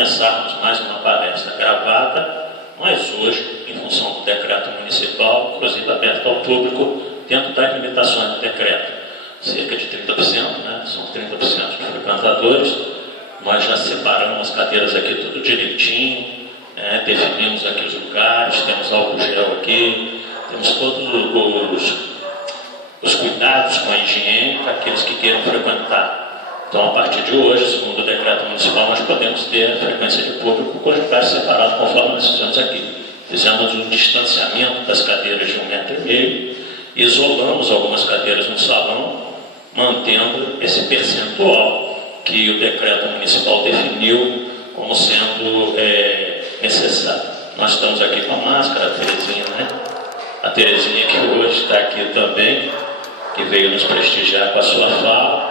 começarmos mais uma palestra gravada, mas hoje, em função do decreto municipal, inclusive aberto ao público, dentro das limitações do decreto, cerca de 30%, né? São 30% de frequentadores. Nós já separamos as cadeiras aqui tudo direitinho, definimos aqui os lugares, temos álcool gel aqui, temos todos os cuidados com a higiene para aqueles que queiram frequentar. Então, a partir de hoje, segundo o decreto municipal, nós podemos ter a frequência de público com os lugares separados, conforme nós fizemos aqui. Fizemos um distanciamento das cadeiras de 1,5 metro, isolamos algumas cadeiras no salão, mantendo esse percentual que o decreto municipal definiu como sendo necessário. Nós estamos aqui com a máscara, a Terezinha, né? A Terezinha que hoje está aqui também, que veio nos prestigiar com a sua fala.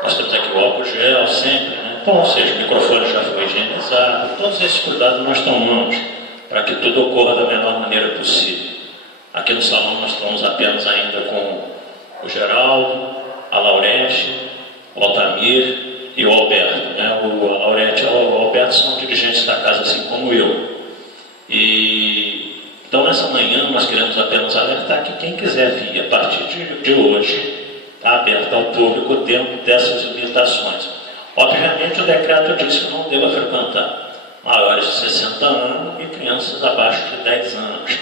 Nós temos aqui o álcool gel sempre, né? Então, ou seja, o microfone já foi higienizado. Todos esses cuidados nós tomamos para que tudo ocorra da melhor maneira possível. Aqui no salão nós estamos apenas ainda com o Geraldo, a Laurete, o Altamir e o Alberto, né? A Laurete e o Alberto são dirigentes da casa, assim como eu. Então, nessa manhã, nós queremos apenas alertar que quem quiser vir, a partir de hoje, está aberto ao público dentro dessas limitações. Obviamente, o decreto diz que não deva frequentar maiores de 60 anos e crianças abaixo de 10 anos.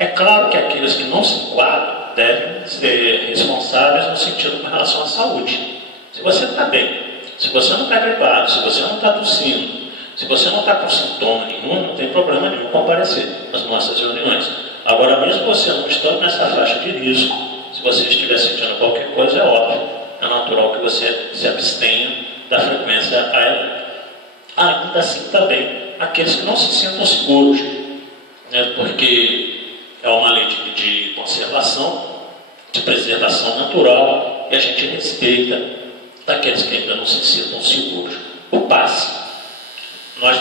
É claro que aqueles que não se enquadram devem ser responsáveis no sentido com relação à saúde. Se você está bem, se você não está gripado, se você não está tossindo, se você não está com sintoma nenhum, não tem problema nenhum comparecer às nossas reuniões. Agora, mesmo você não estando nessa faixa de risco, se você estiver sentindo qualquer coisa, é óbvio, é natural que você se abstenha da frequência aérea. Ainda assim, também, aqueles que não se sintam seguros, né, porque é uma lei de conservação, de preservação natural, e a gente respeita aqueles que ainda não se sintam seguros. O passe. Nós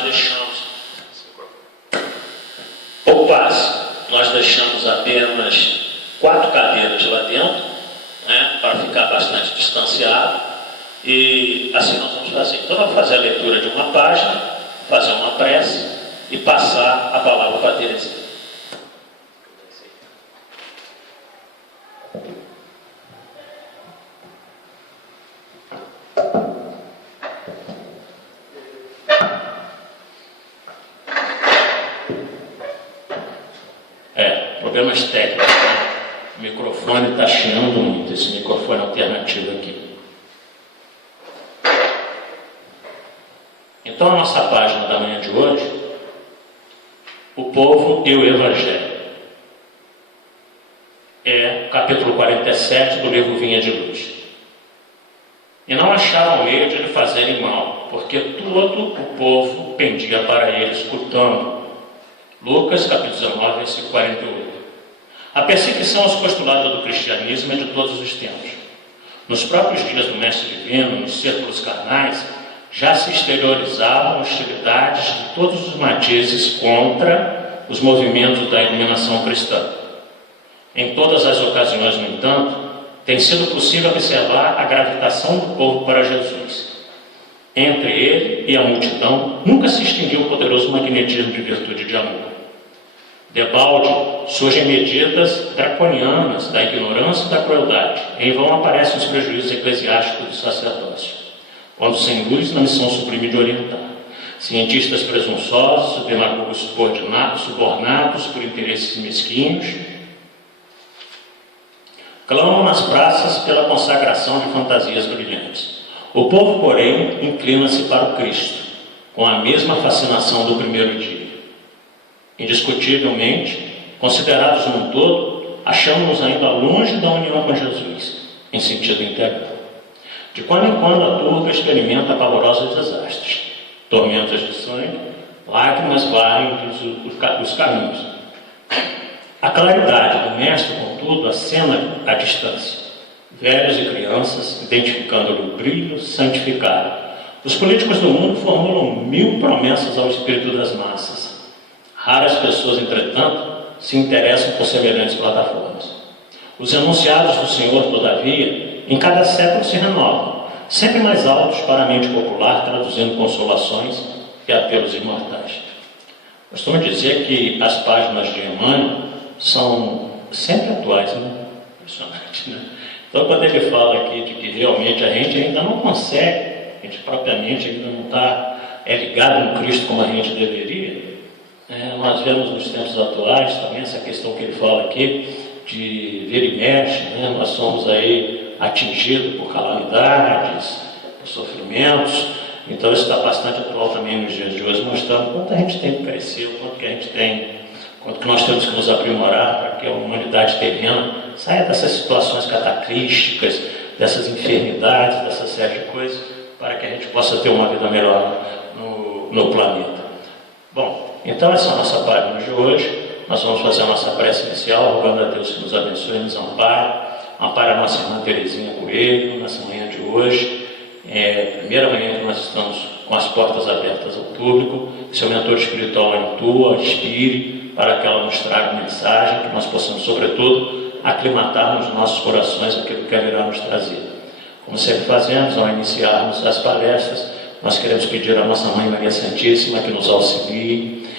deixamos apenas 4 cadeiras lá dentro, né, para ficar bastante distanciado, e assim nós vamos fazer. Então, vamos fazer a leitura de uma página, fazer uma prece e passar a palavra para a Terezinha. Problemas técnicos, né? O microfone está chiando muito, esse microfone alternativo aqui. Então, a nossa página da manhã de hoje, o povo e o Evangelho, é o capítulo 47 do livro Vinha de Luz. E não acharam meio de lhe fazerem mal, porque todo o povo pendia para ele, escutando. Lucas, capítulo 19, versículo 48. A perseguição aos postulados do cristianismo é de todos os tempos. Nos próprios dias do Mestre Divino, nos círculos carnais, já se exteriorizavam hostilidades de todos os matizes contra os movimentos da iluminação cristã. Em todas as ocasiões, no entanto, tem sido possível observar a gravitação do povo para Jesus. Entre ele e a multidão, nunca se extinguiu o poderoso magnetismo de virtude e de amor. Debalde surgem medidas draconianas da ignorância e da crueldade. Em vão aparecem os prejuízos eclesiásticos do sacerdócio, quando sem luz na missão sublime de orientar. Cientistas presunçosos, demagogos subornados por interesses mesquinhos, clamam nas praças pela consagração de fantasias brilhantes. O povo, porém, inclina-se para o Cristo, com a mesma fascinação do primeiro dia. Indiscutivelmente, considerados num todo, achamos-nos ainda longe da união com Jesus, em sentido integral. De quando em quando a turba experimenta pavorosos desastres, tormentas de sangue, lágrimas varrem os caminhos. A claridade do Mestre, contudo, acena à distância. Velhos e crianças, identificando-lhe o brilho, santificaram. Os políticos do mundo formulam 1000 promessas ao espírito das massas. Raras pessoas, entretanto, se interessam por semelhantes plataformas. Os enunciados do Senhor, todavia, em cada século se renovam, sempre mais altos para a mente popular, traduzindo consolações que é Apelos Imortais. Costumo dizer que as páginas de Emmanuel são sempre atuais, né? Impressionante, né? Então, quando ele fala aqui de que realmente a gente ainda não consegue, a gente propriamente ainda não está ligado no Cristo como a gente deveria, nós vemos nos tempos atuais também essa questão que ele fala aqui de ver e mexe, né? Nós somos aí atingidos por calamidades, por sofrimentos, então isso está bastante atual também nos dias de hoje, mostrando quanto a gente tem que crescer, quanto que nós temos que nos aprimorar para que a humanidade terrena saia dessas situações cataclísticas, dessas enfermidades, dessa série de coisas, para que a gente possa ter uma vida melhor no planeta. Bom, então essa é a nossa página de hoje. Nós vamos fazer a nossa prece inicial, rogando a Deus que nos abençoe e nos ampare a nossa irmã Terezinha Coelho, nessa manhã de hoje. Primeira manhã que nós estamos com as portas abertas ao público, que seu mentor espiritual a intua, a inspire, para que ela nos traga mensagem, que nós possamos, sobretudo, aclimatar nos nossos corações aquilo que ela irá nos trazer. Como sempre fazemos, ao iniciarmos as palestras, nós queremos pedir à nossa Mãe Maria Santíssima que nos auxilie,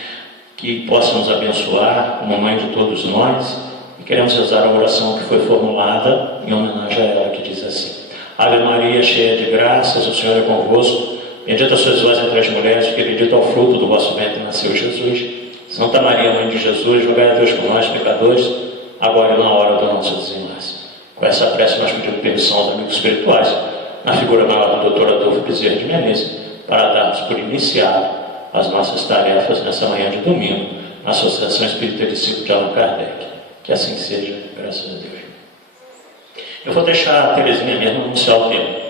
que possa nos abençoar como Mãe de todos nós, e queremos rezar a oração que foi formulada em homenagem a ela, que diz assim: Ave Maria, cheia de graças, o Senhor é convosco, bendita sois vós entre as mulheres, que bendito é o fruto do vosso ventre, nasceu Jesus. Santa Maria, Mãe de Jesus, rogai a Deus por nós, pecadores, agora e na hora do nosso desenlace. Com essa prece nós pedimos permissão aos amigos espirituais, na figura maior do Dr. Adolfo Bezerra de Menezes, para darmos por iniciado as nossas tarefas nessa manhã de domingo, na Associação Espírita Discípulo de Allan Kardec. Que assim seja, graças a Deus. Eu vou deixar a Terezinha mesmo anunciar o tema.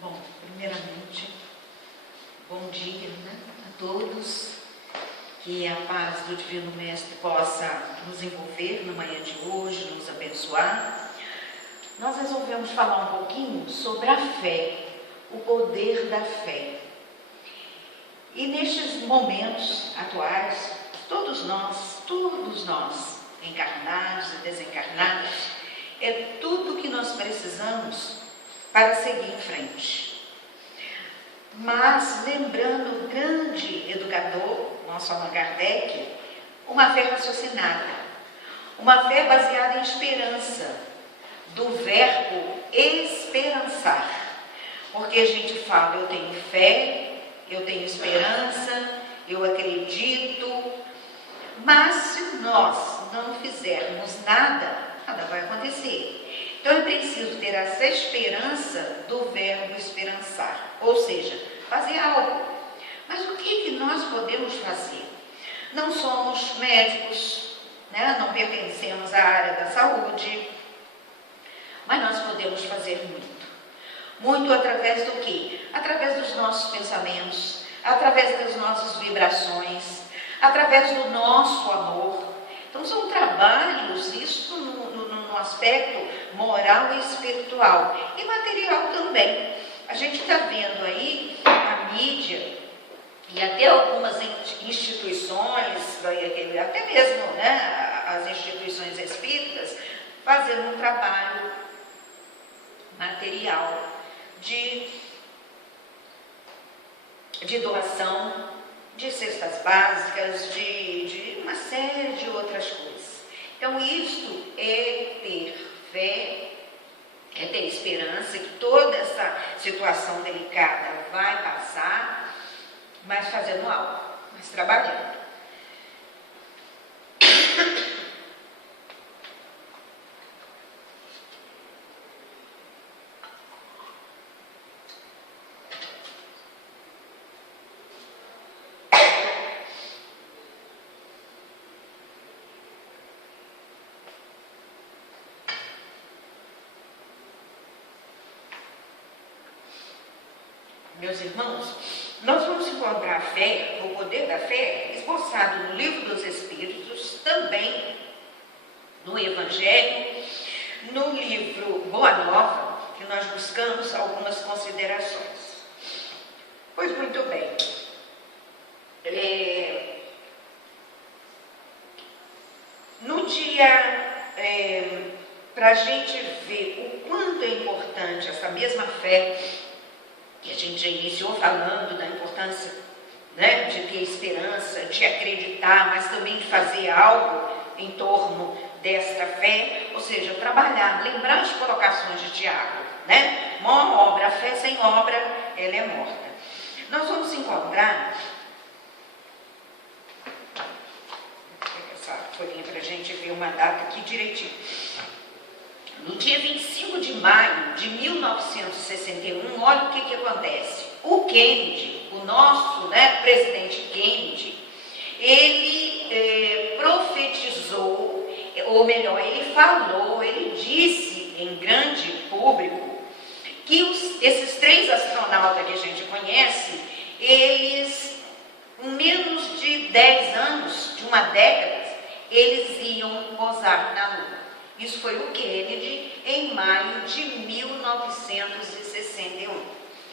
Bom, primeiramente, bom dia, né, a todos, que a paz do Divino Mestre possa nos envolver na manhã de hoje, nos abençoar. Nós resolvemos falar um pouquinho sobre a fé, o poder da fé. E nestes momentos atuais, todos nós, encarnados e desencarnados, é tudo que nós precisamos para seguir em frente. Mas, lembrando o grande educador, nosso Allan Kardec, uma fé raciocinada, uma fé baseada em esperança, do verbo esperançar. Porque a gente fala, eu tenho fé, eu tenho esperança, eu acredito, mas se nós não fizermos nada, nada vai acontecer. Então é preciso ter essa esperança do verbo esperançar, ou seja, fazer algo. Mas o que nós podemos fazer? Não somos médicos, né? Não pertencemos à área da saúde, mas nós podemos fazer muito. Muito através do quê? Através dos nossos pensamentos, através das nossas vibrações, através do nosso amor. Então são trabalhos, isso no aspecto moral e espiritual, e material também. A gente está vendo aí a mídia e até algumas instituições, até mesmo, né, as instituições espíritas, fazendo um trabalho material de doação de cestas básicas, de uma série de outras coisas. Então, isto é ter fé, é ter esperança que toda essa situação delicada vai passar, mas fazendo algo, mas trabalhando. meus irmãos, nós vamos encontrar a fé, o poder da fé, esboçado no Livro dos Espíritos, também no Evangelho, no livro Boa Nova, que nós buscamos algumas considerações. Pois muito bem. No dia, para a gente ver o quanto é importante essa mesma fé, que a gente já iniciou falando da importância, né, de ter esperança, de acreditar, mas também de fazer algo em torno desta fé, ou seja, trabalhar, lembrar as colocações de Tiago, né? Mó obra, a fé sem obra, ela é morta. Nós vamos encontrar essa folhinha para a gente ver uma data aqui direitinho. No dia 25 de maio de 1961, olha o que acontece. O Kennedy, o nosso, né, presidente Kennedy, ele profetizou, ou melhor, ele falou, ele disse em grande público que esses 3 astronautas que a gente conhece, eles, em menos de 10 anos, de uma década, eles iam pousar na Lua. Isso foi o Kennedy em maio de 1961.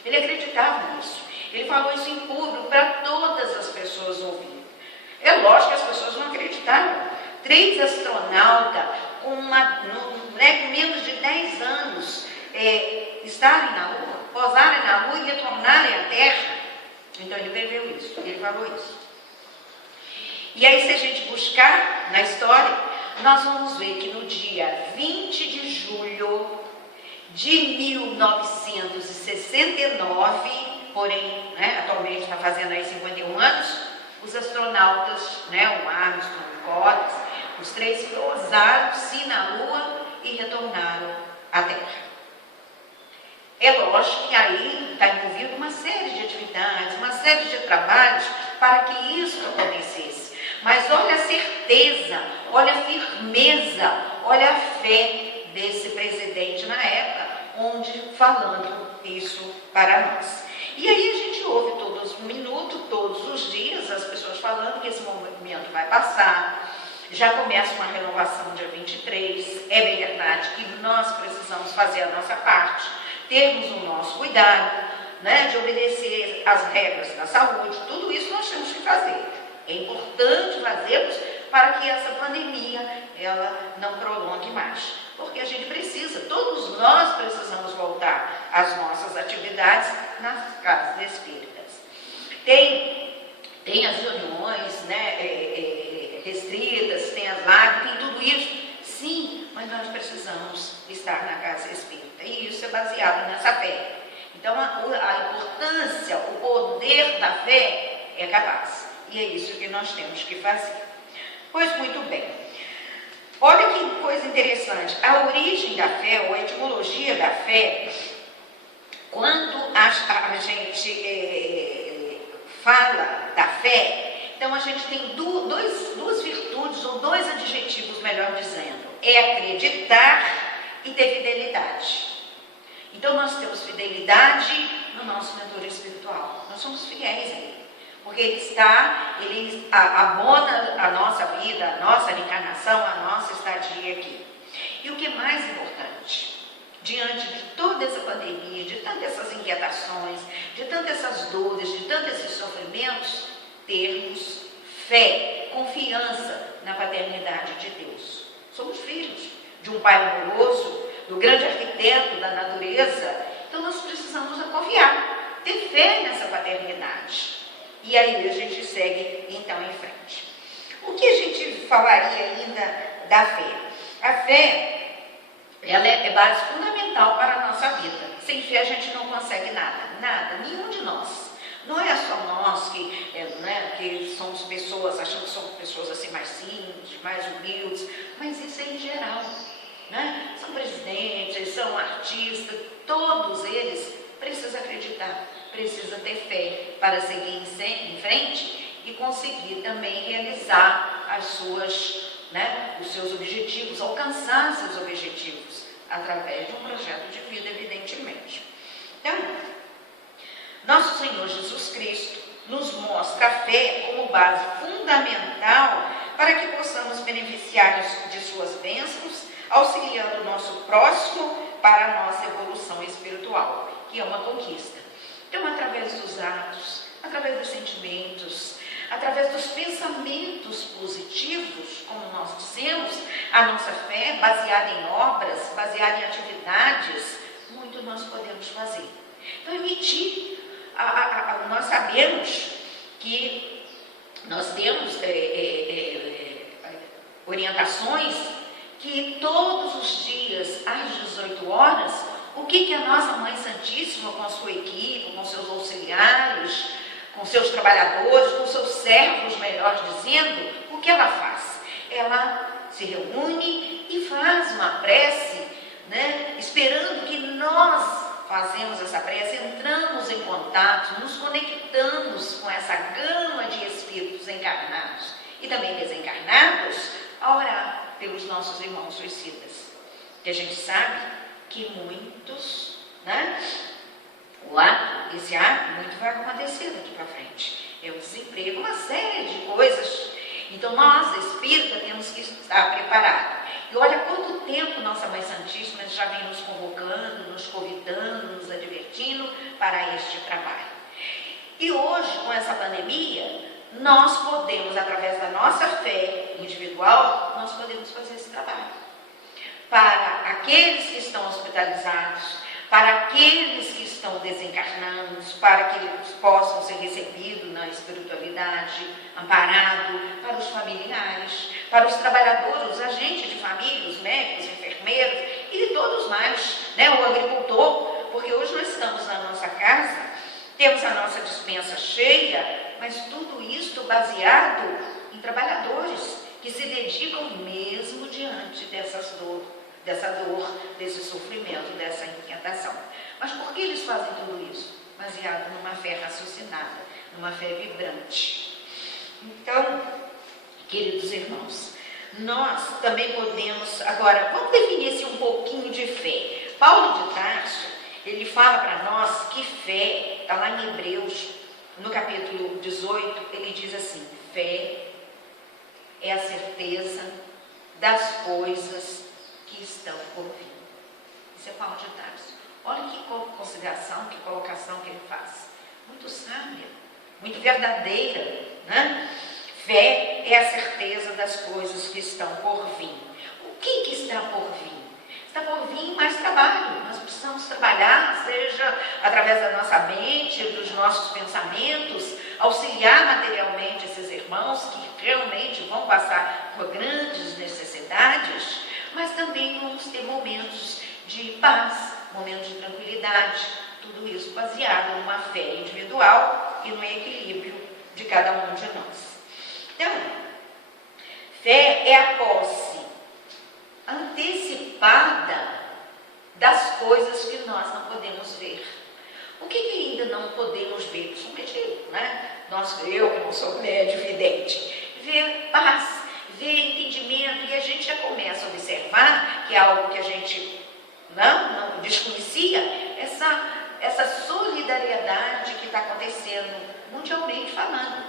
Ele acreditava nisso. Ele falou isso em público para todas as pessoas ouvirem. É lógico que as pessoas não acreditavam. 3 astronautas com menos de 10 anos estarem na Lua, pousarem na Lua e retornarem à Terra. Então ele preveu isso, ele falou isso. E aí, se a gente buscar na história, nós vamos ver que no dia 20 de julho de 1969, porém, né, atualmente está fazendo aí 51 anos, os astronautas, né, o Armstrong, o Collins, os 3 pousaram-se na Lua e retornaram à Terra. É lógico que aí está envolvido uma série de atividades, uma série de trabalhos para que isso acontecesse. Mas olha a certeza, olha a firmeza, olha a fé desse presidente na época, falando isso para nós. E aí a gente ouve todos os minutos, todos os dias, as pessoas falando que esse momento vai passar. Já começa uma renovação dia 23. É bem verdade que nós precisamos fazer a nossa parte, termos o nosso cuidado, né, de obedecer às regras da saúde. Tudo isso nós temos que fazer. É importante fazermos para que essa pandemia ela não prolongue mais. Porque a gente precisa, todos nós precisamos voltar às nossas atividades nas casas espíritas. Tem as reuniões, né, restritas, tem as lives, tem tudo isso. Sim, mas nós precisamos estar na casa espírita. E isso é baseado nessa fé. Então, a importância, o poder da fé é capaz. E é isso que nós temos que fazer. Pois muito bem. Olha que coisa interessante. A origem da fé, ou a etimologia da fé, quando a gente fala da fé, então a gente tem duas virtudes, ou 2 adjetivos, melhor dizendo. É acreditar e ter fidelidade. Então nós temos fidelidade no nosso mentor espiritual. Nós somos fiéis a ele. Porque ele abona a nossa vida, a nossa encarnação, a nossa estadia aqui. E o que é mais importante, diante de toda essa pandemia, de tantas essas inquietações, de tantas essas dores, de tantos esses sofrimentos, termos fé, confiança na paternidade de Deus. Somos filhos de um Pai amoroso, do grande arquiteto da natureza, então nós precisamos confiar, ter fé nessa paternidade. E aí a gente segue então em frente. O que a gente falaria ainda da fé? A fé, ela é base fundamental para a nossa vida. Sem fé a gente não consegue nada, nenhum de nós. Não é só nós que somos pessoas, achamos que somos pessoas assim mais simples, mais humildes, mas isso é em geral. Né? São presidentes, são artistas, todos eles precisam acreditar, precisam ter fé para seguir em frente e conseguir também realizar os seus objetivos, alcançar seus objetivos através de um projeto de vida, evidentemente. Então, nós fé como base fundamental para que possamos beneficiar de suas bênçãos, auxiliando o nosso próximo para a nossa evolução espiritual, que é uma conquista. Então, através dos atos, através dos sentimentos, através dos pensamentos positivos, como nós dizemos, a nossa fé, baseada em obras, baseada em atividades, muito nós podemos fazer. Então, emitir, nós sabemos que nós temos orientações que todos os dias, às 18 horas, o que a nossa Mãe Santíssima, com a sua equipe, com seus auxiliares, com seus trabalhadores, com seus servos, melhor dizendo, o que ela faz? Ela se reúne e faz uma prece, né, esperando que nós fazemos essa prece, entramos em contato, nos conectamos com essa gama de espíritos encarnados e também desencarnados, a orar pelos nossos irmãos suicidas. Que a gente sabe que muitos, né, esse ato, muito vai acontecer daqui para frente. É o desemprego, uma série de coisas. Então nós, espíritas, temos que estar preparados. E olha quanto tempo nossa Mãe Santíssima já vem nos convocando, nos convidando, nos advertindo para este trabalho. E hoje, com essa pandemia, nós podemos, através da nossa fé individual, nós podemos fazer esse trabalho. Para aqueles que estão hospitalizados, para aqueles que estão desencarnando, para que eles possam ser recebidos na espiritualidade, amparados, para os familiares, para os trabalhadores, os agentes de família, os médicos, enfermeiros e todos nós, né, o agricultor, porque hoje nós estamos na nossa casa, temos a nossa despensa cheia, mas tudo isto baseado em trabalhadores que se dedicam mesmo diante dessa dor, desse sofrimento, dessa inquietação. Mas por que eles fazem tudo isso? Baseado numa fé raciocinada, numa fé vibrante. Então, queridos irmãos, nós também podemos, agora, vamos definir um pouquinho de fé. Paulo de Tarso, ele fala para nós que fé, está lá em Hebreus, no capítulo 18, ele diz assim: fé é a certeza das coisas que estão por vir. Isso é Paulo de Tarso. Olha que consideração, que colocação que ele faz. Muito sábia, muito verdadeira, né? Fé é a certeza das coisas que estão por vir. O que está por vir? Está por vir mais trabalho. Nós precisamos trabalhar, seja através da nossa mente, dos nossos pensamentos, auxiliar materialmente esses irmãos que realmente vão passar por grandes necessidades, mas também vamos ter momentos de paz, momentos de tranquilidade, tudo isso baseado numa fé individual e no equilíbrio de cada um de nós. Então, fé é a posse antecipada das coisas que nós não podemos ver. O que ainda não podemos ver? Principalmente, né? Eu que não sou médio vidente, ver paz, ver entendimento, e a gente já começa a observar que é algo que a gente não desconhecia, essa solidariedade que está acontecendo mundialmente falando.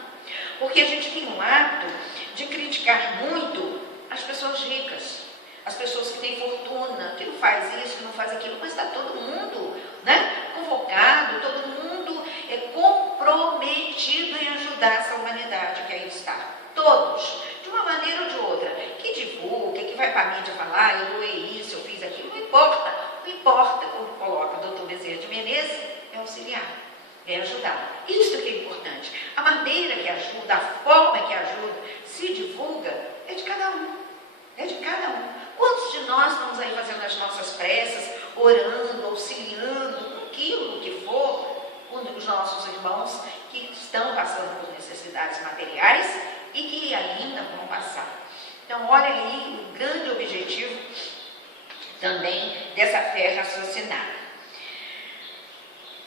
Porque a gente tem um hábito de criticar muito as pessoas ricas, as pessoas que têm fortuna, que não faz isso, que não faz aquilo, mas está todo mundo, né, convocado, todo mundo é comprometido em ajudar essa humanidade que aí está. Todos, de uma maneira ou de outra, que divulga, que vai para a mídia falar, eu doei isso, eu fiz aquilo, não importa. Não importa, como coloca o doutor Bezerra de Menezes, é auxiliar, é ajudar. Isso que é importante. A maneira que ajuda, a forma que ajuda, se divulga, é de cada um. É de cada um. Quantos de nós estamos aí fazendo as nossas preces, orando, auxiliando, aquilo que for, os nossos irmãos que estão passando por necessidades materiais e que ainda vão passar. Então, olha aí o grande objetivo também dessa fé raciocinada.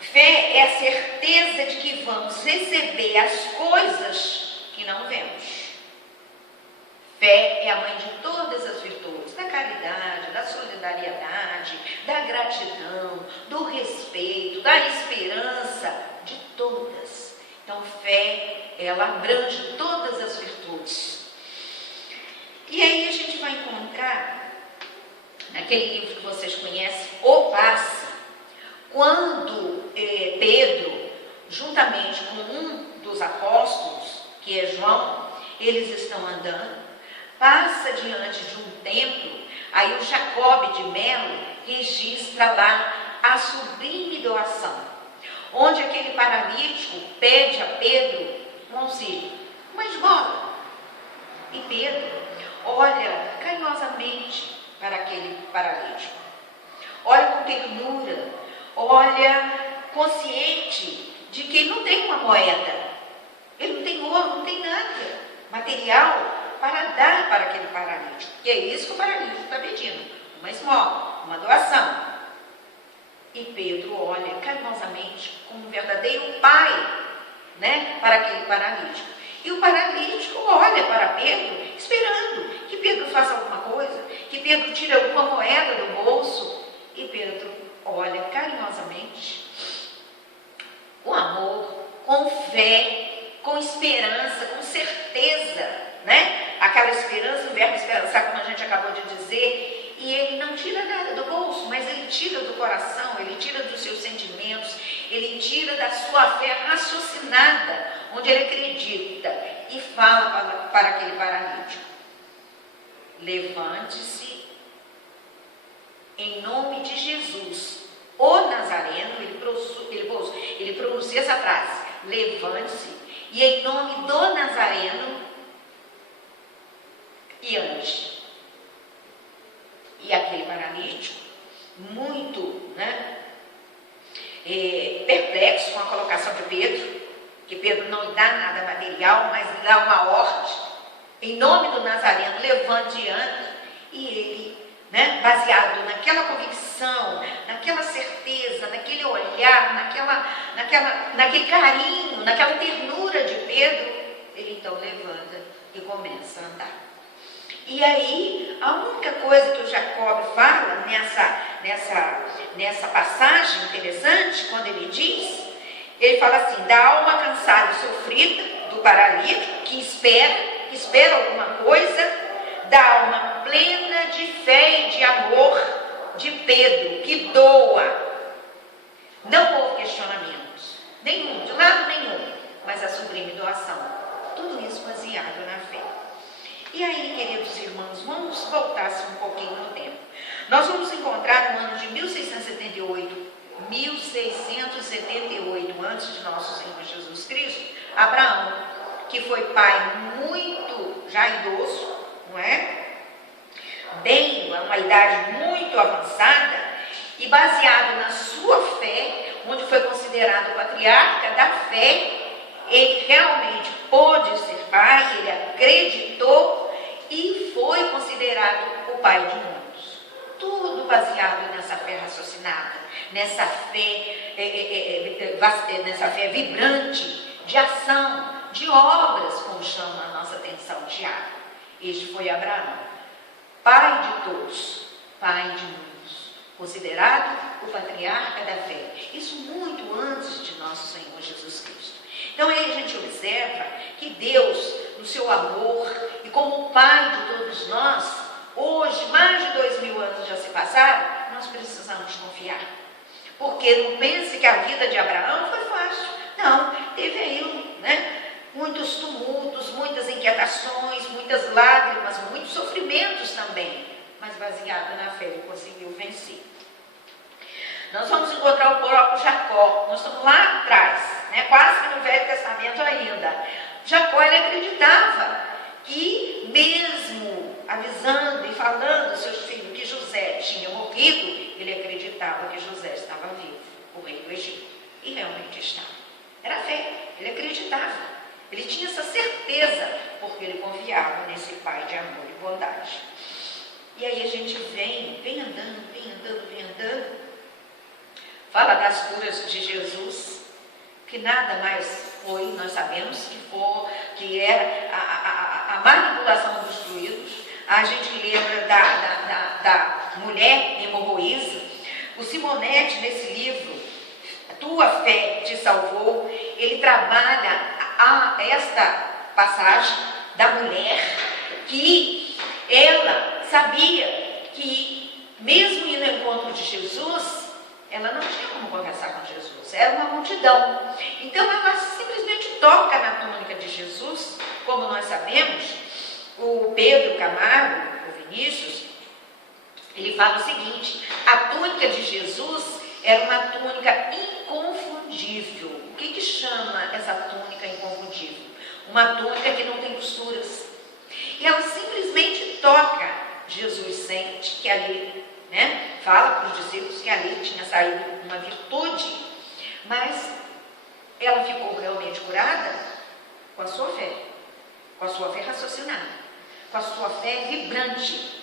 Fé é a certeza de que vamos receber as coisas que não vemos. Fé é a mãe de todas as virtudes, da caridade, da solidariedade, da gratidão, do respeito, da esperança, de todas. Então, fé é ela abrange todas as virtudes. E aí a gente vai encontrar, naquele livro que vocês conhecem, O Passe, quando Pedro, juntamente com um dos apóstolos, que é João, eles estão andando, passa diante de um templo, aí o Jacob de Melo registra lá a sublime doação, onde aquele paralítico pede a Pedro um auxílio, uma esmola. E Pedro olha carinhosamente para aquele paralítico, olha com ternura, olha consciente de que ele não tem uma moeda, ele não tem ouro, não tem nada material para dar para aquele paralítico. E é isso que o paralítico está pedindo, uma esmola, uma doação. E Pedro olha carinhosamente como um verdadeiro pai, né, para aquele paralítico. E o paralítico olha para Pedro esperando que Pedro faça alguma coisa, que Pedro tire alguma moeda do bolso. E Pedro olha carinhosamente, com amor, com fé, com esperança, com certeza, né? Aquela esperança, o verbo esperançar, como a gente acabou de dizer, e ele não tira nada do bolso, mas ele tira do coração, ele tira dos seus sentimentos, ele tira da sua fé raciocinada, onde ele acredita, e fala para aquele paralítico: levante-se em nome de Jesus, o Nazareno. Ele pronuncia essa frase: levante-se, e em nome do Nazareno, e ande. E aquele paralítico, muito, né, perplexo com a colocação de Pedro, que Pedro não lhe dá nada material, mas lhe dá uma ordem, em nome do Nazareno, levante e ande. E ele, né, baseado naquela convicção, naquela certeza, naquele olhar, naquele carinho, naquela ternura de Pedro, ele então levanta e começa a andar. E aí, a única coisa que o Jacob fala nessa passagem interessante, quando ele diz, ele fala assim: da alma cansada e sofrida do paralítico, que espera alguma coisa, da alma plena de fé e de amor de Pedro, que doa. Não houve questionamentos, nenhum, de lado nenhum, mas a sublime doação. Tudo isso baseado na fé. E aí, queridos irmãos, vamos voltar um pouquinho no tempo. Nós vamos encontrar no ano de 1678, antes de nosso Senhor Jesus Cristo, Abraão, que foi pai muito já idoso, não é? Bem, uma idade muito avançada, e baseado na sua fé, onde foi considerado patriarca da fé, ele realmente pôde ser pai, ele acreditou e foi considerado o pai de muitos. Tudo baseado nessa fé raciocinada, nessa fé vibrante, de ação, de obras, como chama a nossa atenção Tiago. Este foi Abraão, pai de todos, pai de muitos, considerado o patriarca da fé. Isso muito antes de nosso Senhor Jesus Cristo. Então aí a gente observa que Deus, no seu amor e como Pai de todos nós, hoje, mais de 2000 anos já se passaram, nós precisamos confiar. Porque não pense que a vida de Abraão foi fácil. Não, teve aí, né, muitos tumultos, muitas inquietações, muitas lágrimas, muitos sofrimentos também. Mas baseado na fé, ele conseguiu vencer. Nós vamos encontrar o próprio Jacó. Nós estamos lá atrás, né, quase que no Velho Testamento ainda. Jacó, ele acreditava que, mesmo avisando e falando aos seus filhos que José tinha morrido, ele acreditava que José estava vivo, o rei do Egito. E realmente estava. Era fé, ele acreditava. Ele tinha essa certeza, porque ele confiava nesse pai de amor e bondade. E aí a gente vem andando. Fala das curas de Jesus, que nada mais foi, nós sabemos que era a manipulação dos fluidos. A gente lembra da mulher hemorroísa. O Simonete, nesse livro, Tua Fé Te Salvou, ele trabalha a esta passagem da mulher que ela sabia que, mesmo indo ao encontro de Jesus, ela não tinha como conversar com Jesus, era uma multidão. Então ela simplesmente toca na túnica de Jesus. Como nós sabemos, o Pedro Camargo, o Vinícius, ele fala o seguinte: a túnica de Jesus era uma túnica inconfundível. O que chama essa túnica inconfundível? Uma túnica que não tem costuras. E ela simplesmente toca. Jesus sente que ali, fala para os discípulos que ali tinha saído uma virtude, mas ela ficou realmente curada com a sua fé raciocinada, com a sua fé vibrante,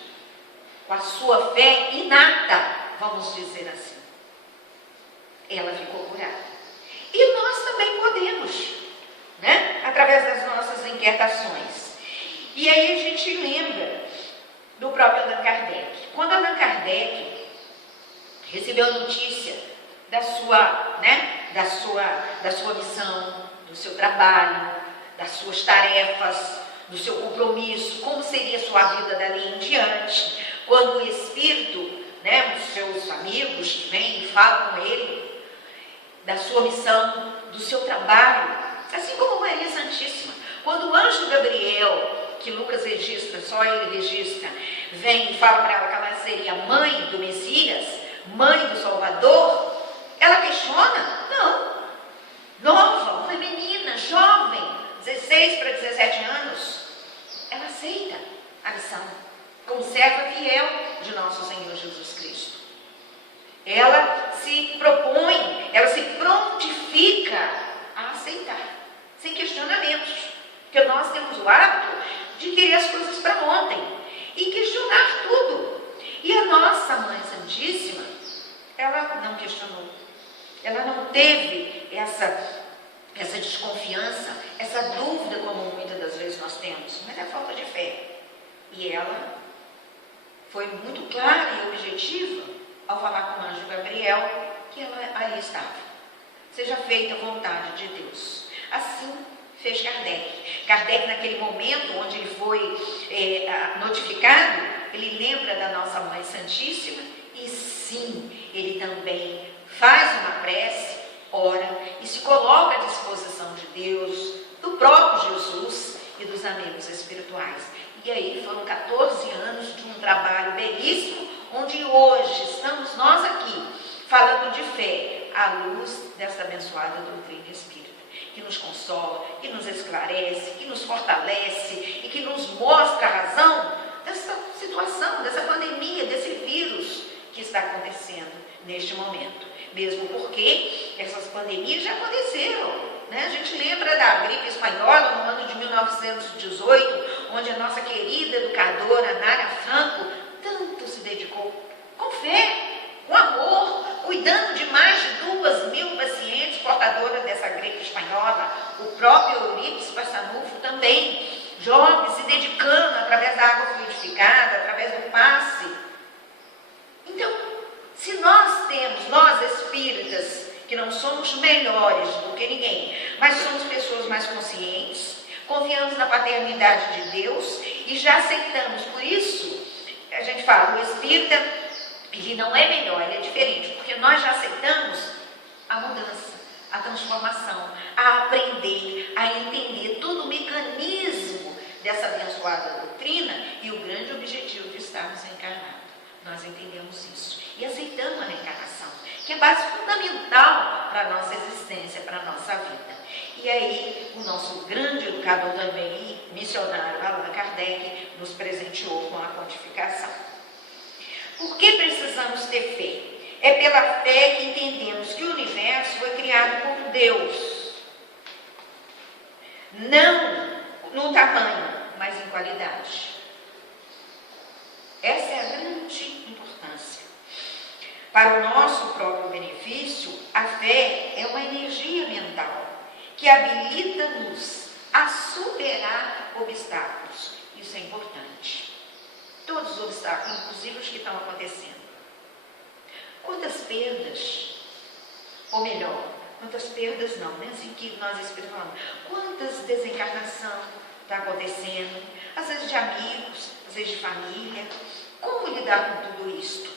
com a sua fé inata, vamos dizer assim. Ela ficou curada. E nós também podemos, através das nossas inquietações. E aí a gente lembra do próprio Allan Kardec. Quando Allan Kardec recebeu a notícia da sua missão, do seu trabalho, das suas tarefas, do seu compromisso, como seria a sua vida dali em diante, quando o Espírito, os seus amigos vêm e falam com ele da sua missão, do seu trabalho, assim como Maria Santíssima. Quando o anjo Gabriel, que Lucas registra, só ele registra, vem e fala para ela que ela seria mãe do Messias, mãe do Salvador, ela questiona? Não. Nova, uma menina, jovem, 16 para 17 anos, ela aceita a missão, como serva fiel de nosso Senhor Jesus Cristo. Ela se propõe, ela se prontifica a aceitar, sem questionamentos, porque nós temos o hábito de querer as coisas para ontem e questionar tudo. E a nossa Mãe Santíssima, ela não questionou, ela não teve essa desconfiança, essa dúvida, como muitas das vezes nós temos, mas é falta de fé. E ela foi muito clara e objetiva ao falar com o anjo Gabriel que ela ali estava. Seja feita a vontade de Deus. Assim fez Kardec. Kardec, naquele momento onde ele foi notificado, ele lembra da nossa Mãe Santíssima e sim, ele também faz uma prece, ora e se coloca à disposição de Deus, do próprio Jesus e dos amigos espirituais. E aí foram 14 anos de um trabalho belíssimo, onde hoje estamos nós aqui, falando de fé, à luz desta abençoada doutrina espírita, que nos consola, que nos esclarece, que nos fortalece e que nos mostra a razão dessa situação, dessa pandemia, desse vírus que está acontecendo neste momento. Mesmo porque essas pandemias já aconteceram. A gente lembra da gripe espanhola no ano de 1918, onde a nossa querida educadora Nália Franco tanto se dedicou com fé, com amor, cuidando de mais de 2.000 pacientes portadoras dessa gripe espanhola. O próprio Eurípides Passanufo também, jovem, se dedicando através da água fluidificada, através do passe. Então, se nós temos, nós espíritas, que não somos melhores do que ninguém, mas somos pessoas mais conscientes, confiamos na paternidade de Deus e já aceitamos. Por isso, a gente fala, o espírita, ele não é melhor, ele é diferente, porque nós já aceitamos a mudança, a transformação, a aprender, a entender todo o mecanismo dessa abençoada doutrina e o grande objetivo de estarmos encarnados. Nós entendemos isso e aceitamos a reencarnação, que é base fundamental para a nossa existência, para a nossa vida. E aí, o nosso grande educador também e missionário, Allan Kardec, nos presenteou com a pontificação. Por que precisamos ter fé? É pela fé que entendemos que o universo foi criado por Deus. Não no tamanho, mas em qualidade. Essa é a grande importância. Para o nosso próprio benefício, a fé é uma energia mental que habilita-nos a superar obstáculos. Isso é importante. Todos os obstáculos, inclusive os que estão acontecendo. Quantas perdas, ou melhor, quantas perdas não, né? Assim que nós espíritos falamos, quantas desencarnação está acontecendo, às vezes de amigos, às vezes de família. Como lidar com tudo isto?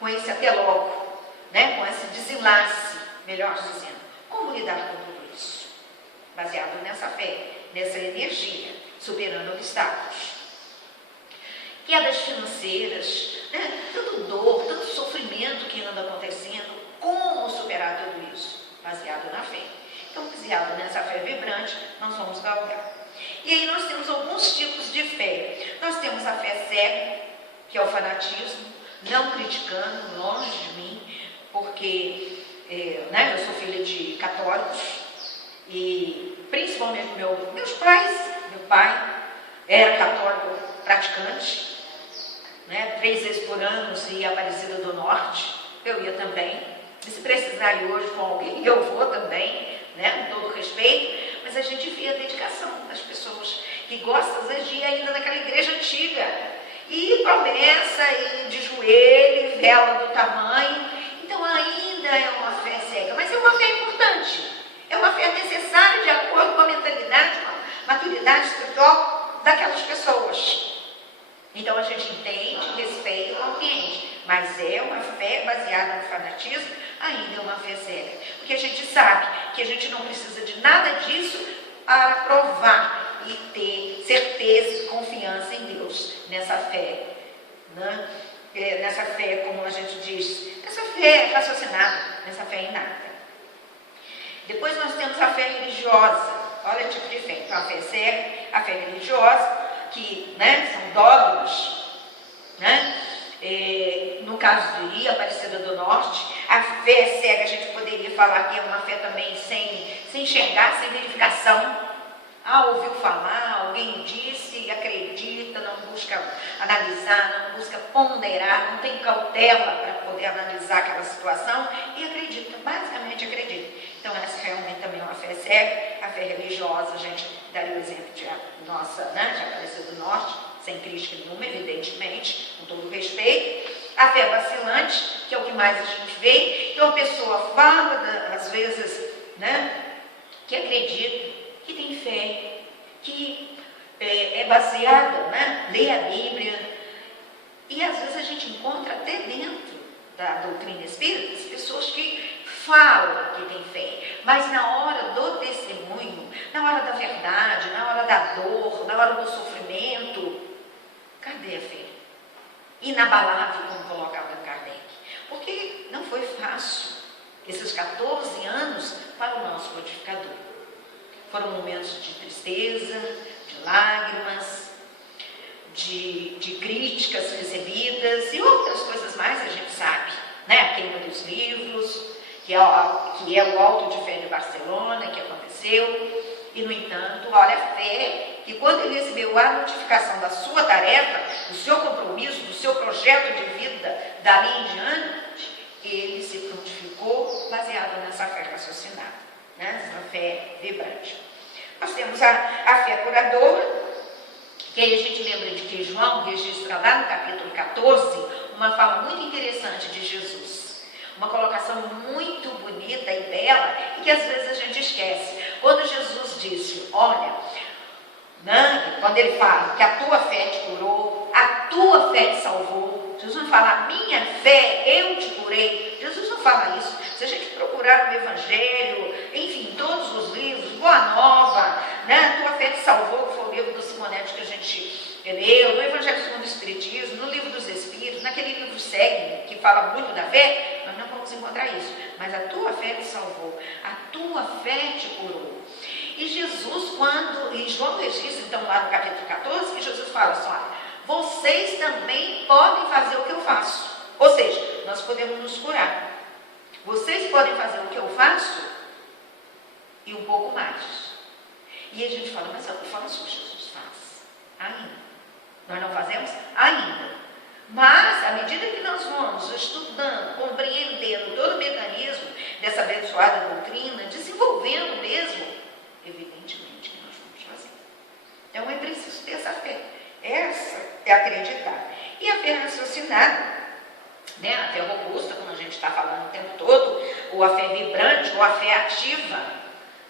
Com esse até logo, né? Com esse desenlace, melhor dizendo. Como lidar com tudo isso? Baseado nessa fé, nessa energia, superando obstáculos. Quedas financeiras, né? Tanto dor, tanto sofrimento que anda acontecendo. Como superar tudo isso? Baseado na fé. Então, baseado nessa fé vibrante, nós vamos galgar. E aí nós temos alguns tipos de fé. Nós temos a fé cega, que é o fanatismo, não criticando, longe de mim, porque né, eu sou filha de católicos e principalmente meus pais. Meu pai era católico praticante, né, 3 vezes por ano ia a Aparecida do Norte, eu ia também. E se precisar ir hoje com alguém, eu vou também, né, com todo respeito, mas a gente via a dedicação das pessoas que gostam, às vezes, de ir ainda naquela igreja antiga, e promessa, e de joelho, e vela do tamanho. Então ainda é uma fé cega, mas é uma fé importante, é uma fé necessária de acordo com a mentalidade, com a maturidade espiritual daquelas pessoas. Então a gente entende, respeita e compreende, mas é uma fé baseada no fanatismo, ainda é uma fé cega, porque a gente sabe que a gente não precisa de nada disso para provar e ter certeza e confiança em Deus, nessa fé, né? Nessa fé, como a gente diz, nessa fé raciocinada, nessa fé inata. Depois nós temos a fé religiosa, olha o tipo de fé, então a fé cega, a fé religiosa, que, né, são dogmas, né? No caso de Aparecida do Norte, a fé cega a gente poderia falar que é uma fé também sem enxergar, sem verificação. Ouviu falar, alguém disse, acredita, não busca analisar, não busca ponderar, não tem cautela para poder analisar aquela situação e acredita, basicamente acredita. Então essa realmente também é uma fé cega, a fé religiosa, a gente daria o exemplo de nossa, né, de Aparecida do Norte, sem crítica nenhuma, evidentemente, com todo respeito. A fé vacilante, que é o que mais a gente vê, então a pessoa fala, às vezes, né, que acredita, que tem fé, que é baseada, né, lê a Bíblia, e às vezes a gente encontra até dentro da doutrina espírita as pessoas que falam que tem fé, mas na hora do testemunho, na hora da verdade, na hora da dor, na hora do sofrimento, cadê a fé? Inabalável, como colocava Kardec, porque não foi fácil esses 14 anos para o nosso codificador. Foram momentos de tristeza, de lágrimas, de críticas recebidas e outras coisas mais, a gente sabe, né? A queima dos livros, que é o Auto de Fé de Barcelona, que aconteceu, e no entanto, olha a fé, que quando ele recebeu a notificação da sua tarefa, do seu compromisso, do seu projeto de vida, dali em diante, ele se prontificou baseado nessa fé raciocinada, né? Essa fé vibrante. Nós temos a fé curadora, que aí a gente lembra de que João registra lá no capítulo 14 uma fala muito interessante de Jesus, uma colocação muito bonita e bela, e que às vezes a gente esquece. Quando Jesus disse, olha, né, quando ele fala que a tua fé te curou, a tua fé te salvou, Jesus não fala, minha fé, eu te curei. Jesus não fala isso. Se a gente procurar no Evangelho, enfim, todos os livros, Boa Nova, né, a tua fé te salvou, que foi o livro do Simonetti que a gente leu, no Evangelho segundo o Espiritismo, no Livro dos Espíritos, naquele livro Segue, que fala muito da fé, nós não vamos encontrar isso. Mas a tua fé te salvou, a tua fé te curou. E Jesus, e João registra, então, lá no capítulo 14, que Jesus fala assim, olha, vocês também podem fazer o que eu faço. Ou seja, nós podemos nos curar. Vocês podem fazer o que eu faço e um pouco mais. E a gente fala, mas eu não faço o que Jesus faz. Ainda. Nós não fazemos? Ainda. Mas, à medida que nós vamos estudando, compreendendo todo o mecanismo dessa abençoada doutrina, desenvolvendo mesmo, evidentemente que nós vamos fazer. Então é preciso ter essa fé. Essa é acreditar. E a fé raciocinada, né, a fé robusta, como a gente está falando o tempo todo, ou a fé vibrante, ou a fé ativa,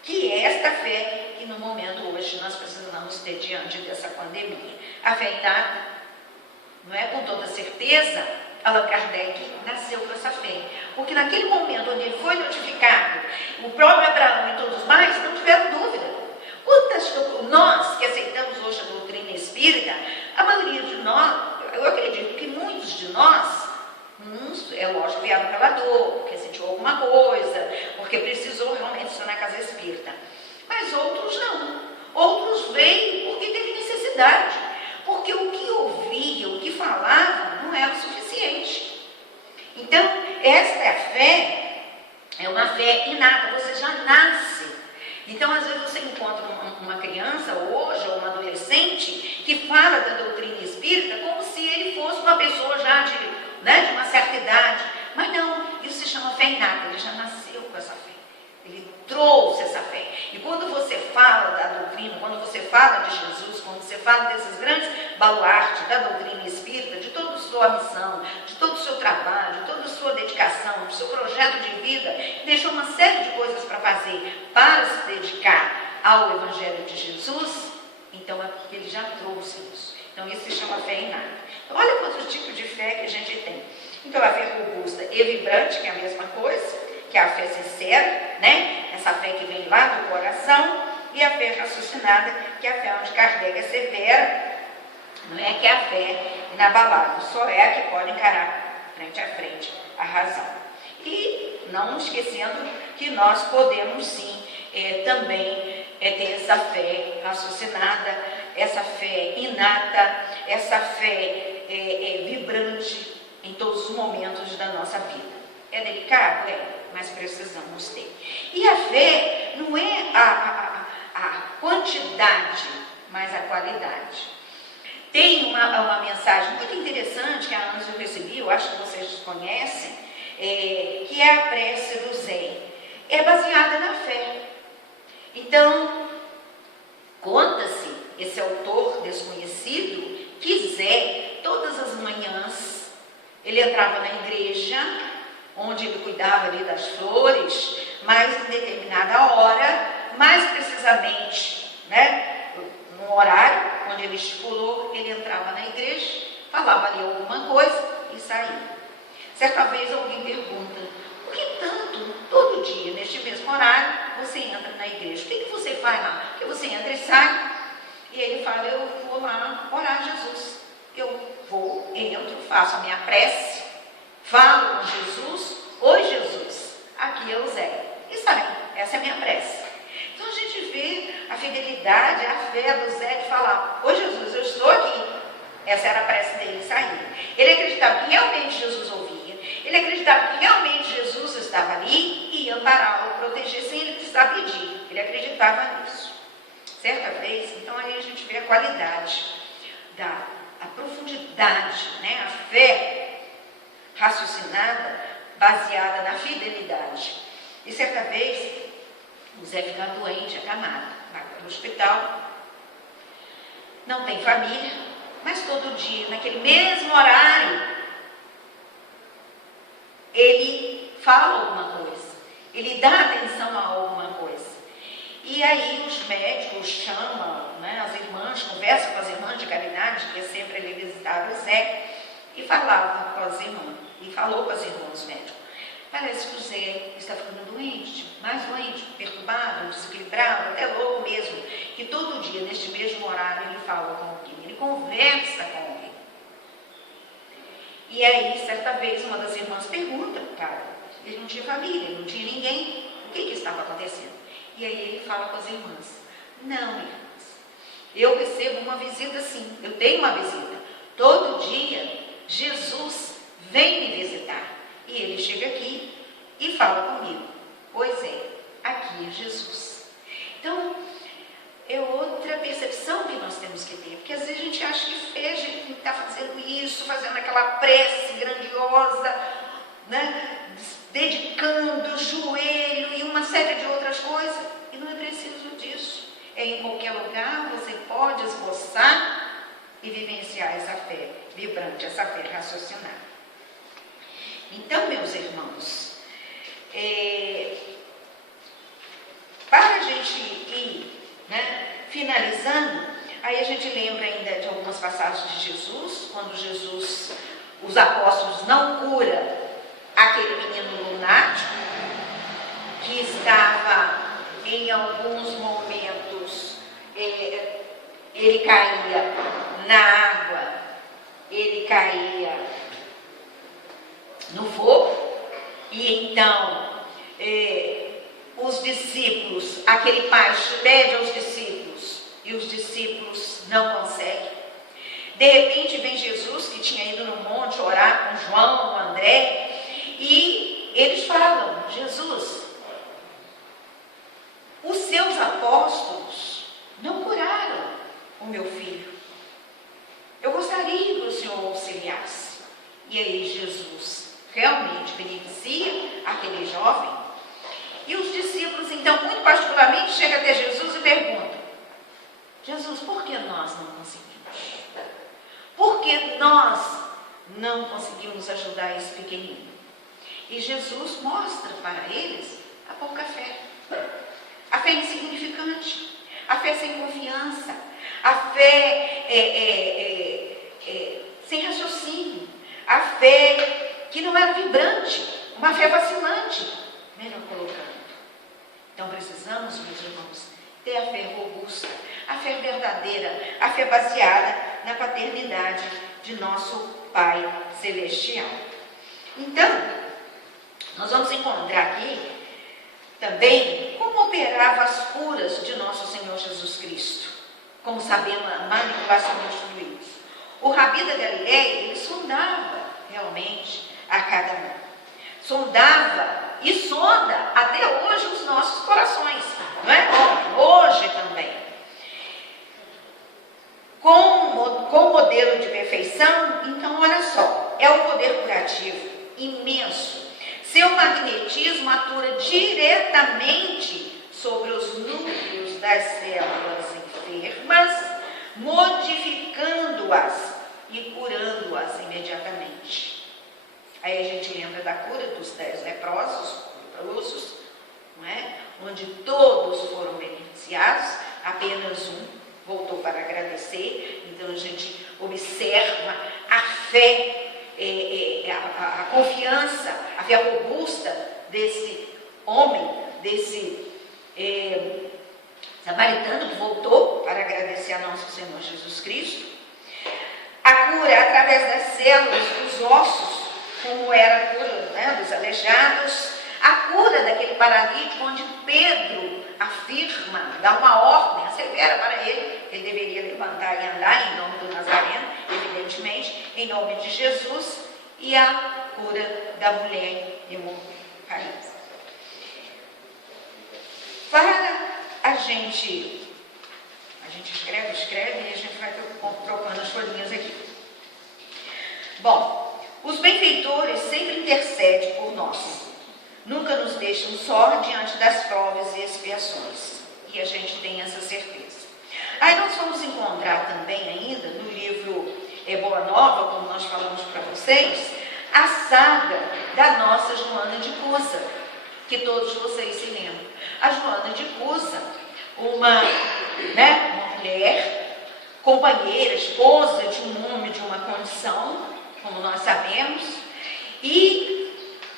que é esta fé que no momento hoje nós precisamos ter diante dessa pandemia. A fé inata, não é? Com toda certeza, Allan Kardec nasceu com essa fé, porque naquele momento onde ele foi notificado, o próprio Abraão e todos mais não tiveram dúvida. Nós que aceitamos hoje a doutrina espírita, a maioria de nós, eu acredito que muitos de nós, é lógico, vieram pela dor, porque sentiu alguma coisa, porque precisou realmente estar na casa espírita. Mas outros não. Outros veio porque teve necessidade, porque o que ouvia, o que falava, não era o suficiente. Então, esta fé é uma fé inata, você já nasce. Então, às vezes você encontra uma criança hoje, ou uma adolescente, que fala da doutrina espírita como se ele fosse uma pessoa já de uma certa idade. Mas não, isso se chama fé inata, ele já nasceu com essa fé. Ele trouxe essa fé. E quando você fala da doutrina, quando você fala de Jesus, quando você fala desses grandes baluartes da doutrina espírita, de toda a sua missão, de todo o seu trabalho, de toda a sua dedicação, do seu projeto de vida, deixou uma série de coisas para fazer, para se dedicar ao Evangelho de Jesus, então é porque ele já trouxe isso. Então isso se chama fé inata. Então olha quantos tipos de fé que a gente tem. Então a fé robusta e vibrante, que é a mesma coisa, que é a fé sincera, né? Essa fé que vem lá do coração, e a fé raciocinada, que é a fé onde Kardec assevera, não é que é a fé inabalável, só é a que pode encarar frente a frente a razão. E não esquecendo que nós podemos sim também ter essa fé raciocinada, essa fé inata, essa fé vibrante em todos os momentos da nossa vida. É delicado? É, mas precisamos ter. E a fé não é a quantidade, mas a qualidade. Tem uma mensagem muito interessante que há anos eu recebi, eu acho que vocês conhecem, que é a prece do Zé. É baseada na fé. Então, conta-se, esse autor desconhecido, que Zé, todas as manhãs, ele entrava na igreja, onde ele cuidava ali das flores, mas em determinada hora, mais precisamente, no horário onde ele estipulou, ele entrava na igreja, falava ali alguma coisa e saía. Certa vez alguém pergunta, por que tanto, todo dia, neste mesmo horário, você entra na igreja? O que você faz lá? Porque você entra e sai. E ele fala, eu vou lá orar a Jesus. Eu vou, entro, faço a minha prece, falo com Jesus, oi Jesus, aqui é o Zé. E sai, essa é a minha prece. Então a gente vê a fidelidade, a fé do Zé de falar, oi Jesus, eu estou aqui. Essa era a prece dele sair. Ele acreditava que realmente Jesus ouvia, ele acreditava que realmente Jesus estava ali e ia ampará-lo, proteger sem ele precisar pedir. Ele acreditava nisso. Certa vez, então aí a gente vê a qualidade, a profundidade, a fé raciocinada, baseada na fidelidade. E certa vez, o Zé fica doente, acamado, vai para o hospital, não tem família, mas todo dia, naquele mesmo horário, ele fala alguma coisa, ele dá atenção a alguma coisa. E aí os médicos chamam, as irmãs, conversam com as irmãs de caridade, que sempre ele visitava o Zé, e falava com as irmãs, e falou com as irmãs médicos. Parece que o Zé está ficando doente, mais doente, perturbado, desequilibrado, até louco mesmo, que todo dia, neste mesmo horário, ele fala com alguém, ele conversa com alguém. E aí, certa vez, uma das irmãs pergunta, cara, ele não tinha família, ele não tinha ninguém, o que estava acontecendo? E aí ele fala com as irmãs, não, irmãs, eu recebo uma visita sim, eu tenho uma visita, todo dia Jesus vem me visitar, e ele chega aqui e fala comigo, pois é, aqui é Jesus. Então, é outra percepção que nós temos que ter, porque às vezes a gente acha que fé, a gente está fazendo isso, fazendo aquela prece grandiosa, dedicando o joelho e uma série de outras coisas, e não é preciso disso. Em qualquer lugar você pode esboçar e vivenciar essa fé vibrante, essa fé raciocinada. Então, meus irmãos, Para a gente ir, né, finalizando, aí a gente lembra ainda de algumas passagens de Jesus, quando Jesus, os apóstolos não cura aquele menino lunático, que estava em alguns momentos, ele caía na água, ele caía no fogo, e então os discípulos, aquele pai pede aos discípulos, e os discípulos não conseguem. De repente vem Jesus, que tinha ido no monte orar com João, com André, e eles falam: Jesus, os seus apóstolos não curaram o meu filho. Eu gostaria que o Senhor auxiliasse. E aí Jesus realmente beneficia aquele jovem. E os discípulos, então, muito particularmente, chegam até Jesus e perguntam: Jesus, por que nós não conseguimos? Por que nós não conseguimos ajudar esse pequenino? E Jesus mostra para eles a pouca fé. A fé insignificante, a fé sem confiança, a fé sem raciocínio, a fé que não era vibrante, uma fé vacilante, melhor colocando. Então precisamos, meus irmãos, ter a fé robusta, a fé verdadeira, a fé baseada na paternidade de nosso Pai Celestial. Então, nós vamos encontrar aqui também como operava as curas de nosso Senhor Jesus Cristo, como sabendo a manipulação dos fluidos. O Rabi da Galileia, ele sondava realmente a cada um. Sondava e sonda até hoje os nossos corações, não é? Hoje também. Com o modelo de perfeição, então olha só, é um poder curativo imenso. Seu magnetismo atua diretamente sobre os núcleos das células enfermas, modificando-as e curando-as imediatamente. Aí a gente lembra da cura dos 10 leprosos, não é? Onde todos foram beneficiados, apenas um voltou para agradecer. Então a gente observa a fé, a confiança, a fé robusta desse homem, desse samaritano que voltou para agradecer a nosso Senhor Jesus Cristo. A cura através das células dos ossos, como era a cura, né, dos aleijados, a cura daquele paralítico, onde Pedro afirma, dá uma ordem, assevera para ele, que ele deveria levantar e andar em nome do Nazareno, evidentemente, em nome de Jesus, e a cura da mulher hemorraíca. Para a gente escreve e a gente vai trocando as folhinhas aqui. Bom, os benfeitores sempre intercedem por nós. Nunca nos deixam só diante das provas e expiações. E a gente tem essa certeza. Aí nós vamos encontrar também ainda no livro Boa Nova, como nós falamos para vocês, a saga da nossa Joana de Cusa, que todos vocês se lembram. A Joana de Cusa, uma mulher, companheira, esposa de um homem de uma condição, como nós sabemos, e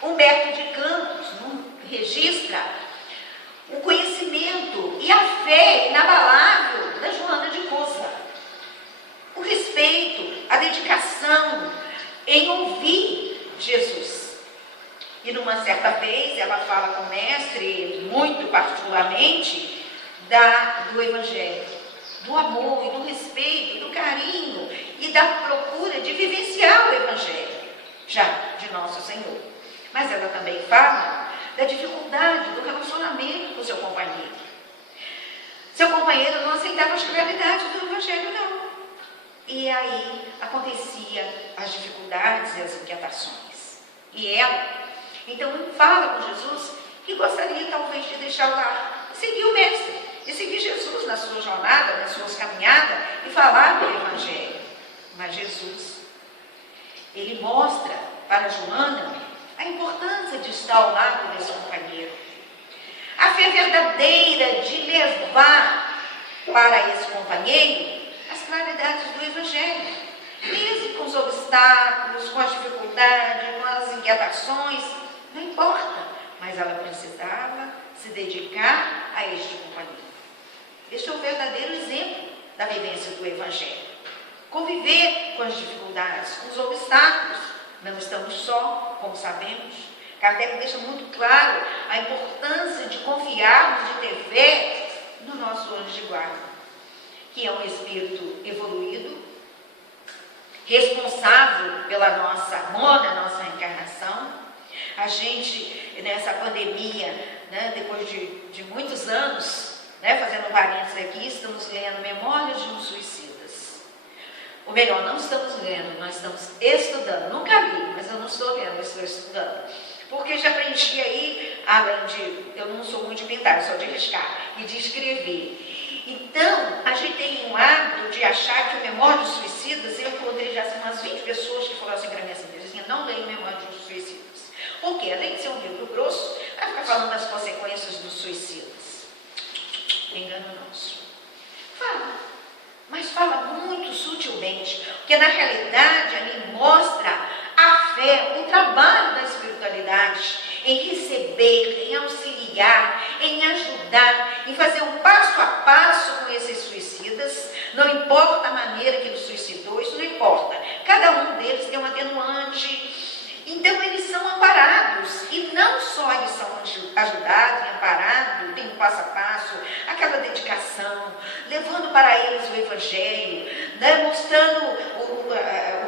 Humberto de Campos registra o conhecimento e a fé inabalável da Joana de Cusa, o respeito, a dedicação em ouvir Jesus. E numa certa vez ela fala com o mestre, muito particularmente, do Evangelho, do amor e do respeito, do carinho e da procura de vivenciar o Evangelho, já de nosso Senhor. Mas ela também fala da dificuldade do relacionamento com o seu companheiro. Seu companheiro não aceitava as realidades do Evangelho, não. E aí acontecia as dificuldades e as inquietações. E ela, então, fala com Jesus que gostaria talvez de deixar o lar e seguir o Mestre, e seguir Jesus na sua jornada, nas suas caminhadas, e falar do Evangelho. Mas Jesus, ele mostra para Joana a importância de estar ao lado desse companheiro, a fé verdadeira de levar para esse companheiro as claridades do Evangelho, mesmo com os obstáculos, com as dificuldades, com as inquietações, não importa, mas ela precisava se dedicar a este companheiro. Este é o verdadeiro exemplo da vivência do Evangelho. Conviver com as dificuldades, com os obstáculos. Não estamos só, como sabemos. Kardec deixa muito claro a importância de confiarmos, de ter fé no nosso anjo de guarda, que é um espírito evoluído, responsável pela nossa morte, a nossa reencarnação. A gente, nessa pandemia, né, depois de muitos anos, né, fazendo parênteses aqui, estamos lendo Memórias de um Suicidas. Ou melhor, não estamos lendo, nós estamos estudando. Nunca li, mas eu não estou lendo, eu estou estudando. Porque já aprendi aí, além de, eu não sou muito de pintar, eu sou de riscar e de escrever. Então, a gente tem um hábito de achar que o Memórias dos Suicidas, eu encontrei já umas 20 pessoas que falaram assim para mim assim, não leio Memórias dos Suicidas. Porque, além de ser um livro grosso, vai ficar falando das consequências dos suicidas. Engano nosso. Fala, mas fala muito sutilmente, porque na realidade ali mostra a fé, o trabalho da espiritualidade, em receber, em auxiliar, em ajudar, em fazer um passo a passo com esses suicidas. Não importa a maneira que ele suicidou, isso não importa. Cada um deles tem um atenuante. Então eles são amparados, e não só eles são ajudados, amparados, tem um passo a passo, aquela dedicação, levando para eles o Evangelho, né, mostrando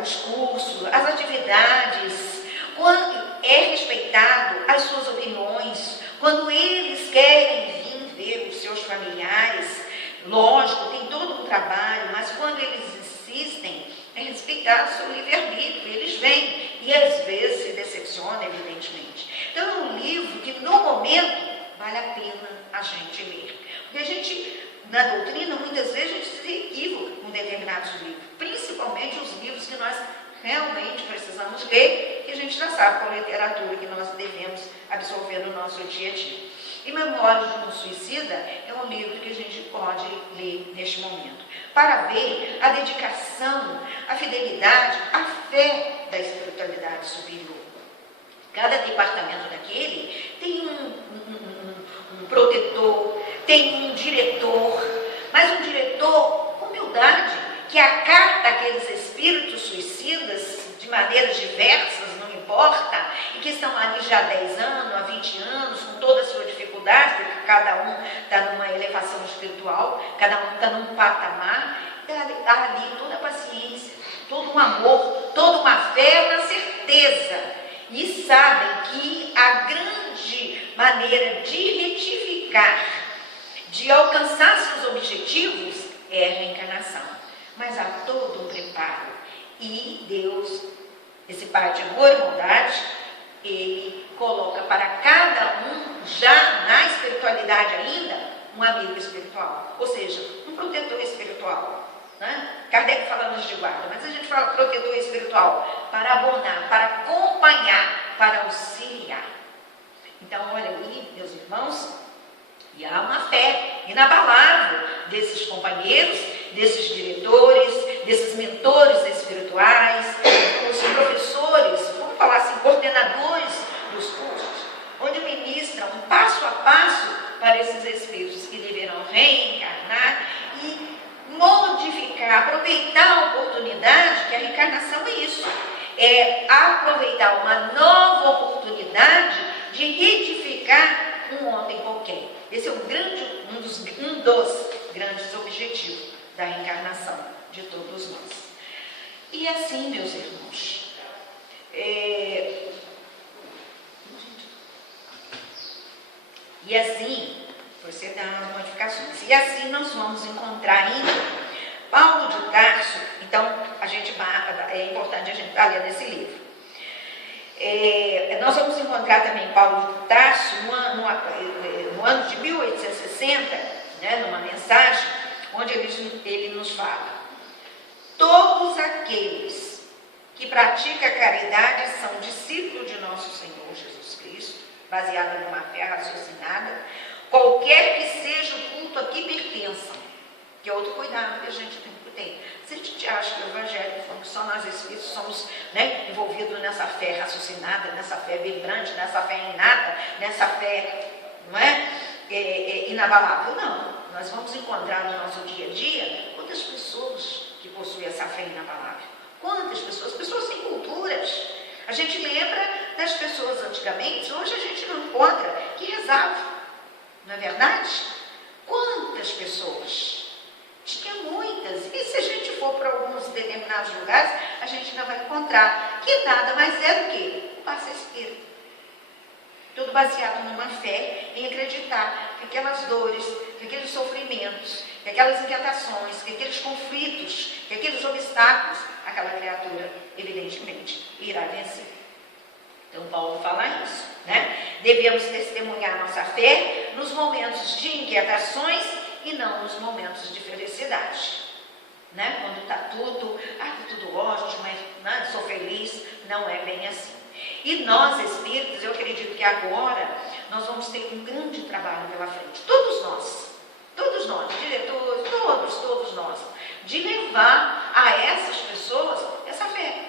os cursos, as atividades, quando é respeitado as suas opiniões, quando eles querem vir ver os seus familiares, lógico, tem todo um trabalho, mas quando eles insistem, é respeitar o seu livre-arbítrio, eles vêm e às vezes se decepcionam, evidentemente. Então é um livro que no momento vale a pena a gente ler. Porque a gente, na doutrina, muitas vezes a gente se equivoca com determinados livros, principalmente os livros que nós realmente precisamos ler, que a gente já sabe qual literatura que nós devemos absorver no nosso dia a dia. E Memórias de um Suicida é um livro que a gente pode ler neste momento, para ver a dedicação, a fidelidade, a fé da espiritualidade superior. Cada departamento daquele tem um protetor, tem um diretor, mas um diretor com humildade, que acata aqueles espíritos suicidas de maneiras diversas, não importa, e que estão ali já há 10 anos, há 20 anos, com toda a sua dificuldade, porque cada um está numa elevação espiritual, cada um está num patamar, está ali toda a paciência, todo um amor, toda uma fé, uma certeza, e sabem que a grande maneira de retificar, de alcançar seus objetivos, é a reencarnação. Mas há todo um preparo, e Deus, esse Pai de amor e bondade, Ele coloca para cada um, já na espiritualidade ainda, um amigo espiritual, ou seja, um protetor espiritual, né? Kardec fala nos de guarda, mas a gente fala protetor espiritual, para abonar, para acompanhar, para auxiliar. Então, olha aí, meus irmãos, e há uma fé inabalável desses companheiros, desses diretores, desses mentores espirituais, os professores, vamos falar assim, coordenadores dos cursos, onde ministram um passo a passo para esses espíritos que deverão reencarnar e modificar, aproveitar a oportunidade, que a reencarnação é isso, é aproveitar uma nova oportunidade de retificar um ontem qualquer. Esse é um dos grandes objetivos da reencarnação de todos nós. E assim, meus irmãos, e assim, você dá umas modificações, e assim nós vamos encontrar ainda Paulo de Tarso. Então, é importante a gente estar lendo esse livro. Nós vamos encontrar também Paulo de Tarso no ano de 1860, né, numa mensagem, onde ele nos fala: todos aqueles que pratica a caridade são discípulos de nosso Senhor Jesus Cristo, baseada numa fé raciocinada, qualquer que seja o culto a que pertençam, que é outro cuidado que a gente tem que ter. Se a gente acha que o Evangelho, que só nós espíritos somos, né, envolvidos nessa fé raciocinada, nessa fé vibrante, nessa fé inata, nessa fé, não é, inabalável, não. Nós vamos encontrar no nosso dia a dia quantas pessoas que possuem essa fé inabalável. Quantas pessoas? Pessoas sem culturas. A gente lembra das pessoas antigamente, hoje a gente não encontra, que rezavam. Não é verdade? Quantas pessoas? Tinha muitas. E se a gente for para alguns determinados lugares, a gente ainda vai encontrar que nada mais é do que o passe espírita. Tudo baseado numa fé em acreditar que aquelas dores, que aqueles sofrimentos, que aquelas inquietações, que aqueles conflitos, que aqueles obstáculos, aquela criatura, evidentemente, irá vencer. Então, Paulo fala isso, né? Devemos testemunhar nossa fé nos momentos de inquietações e não nos momentos de felicidade, né? Quando está tudo ótimo, né? Sou feliz, não é bem assim. E nós, espíritos, eu acredito que agora nós vamos ter um grande trabalho pela frente, todos nós, diretores, todos nós, de levar a essas pessoas essa fé,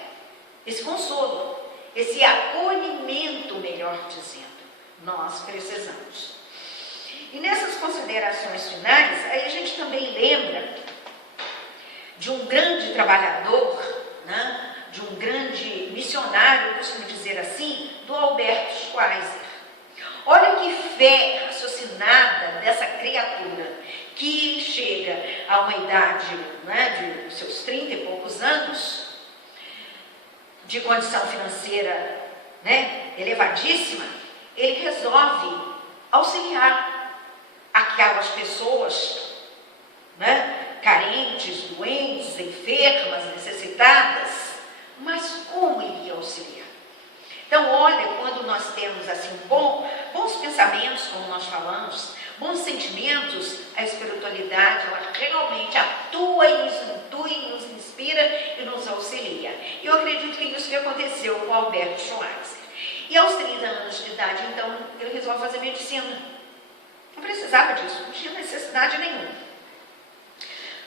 esse consolo, esse acolhimento, melhor dizendo, nós precisamos. E nessas considerações finais, aí a gente também lembra de um grande trabalhador, né? De um grande missionário, eu costumo dizer assim, do Alberto Schweitzer. Olha que fé raciocinada dessa criatura que chega a uma idade, né, de seus 30 e poucos anos, de condição financeira, né, elevadíssima, ele resolve auxiliar aquelas pessoas, né, carentes, doentes, enfermas, necessitadas. Mas como iria auxiliar? Então, olha, quando nós temos assim bons pensamentos, como nós falamos, bons sentimentos, a espiritualidade, ela realmente atua e nos intui, nos inspira e nos auxilia. Eu acredito que isso que aconteceu com Alberto Schweitzer. E aos 30 anos de idade, então, ele resolve fazer medicina. Não precisava disso, não tinha necessidade nenhuma.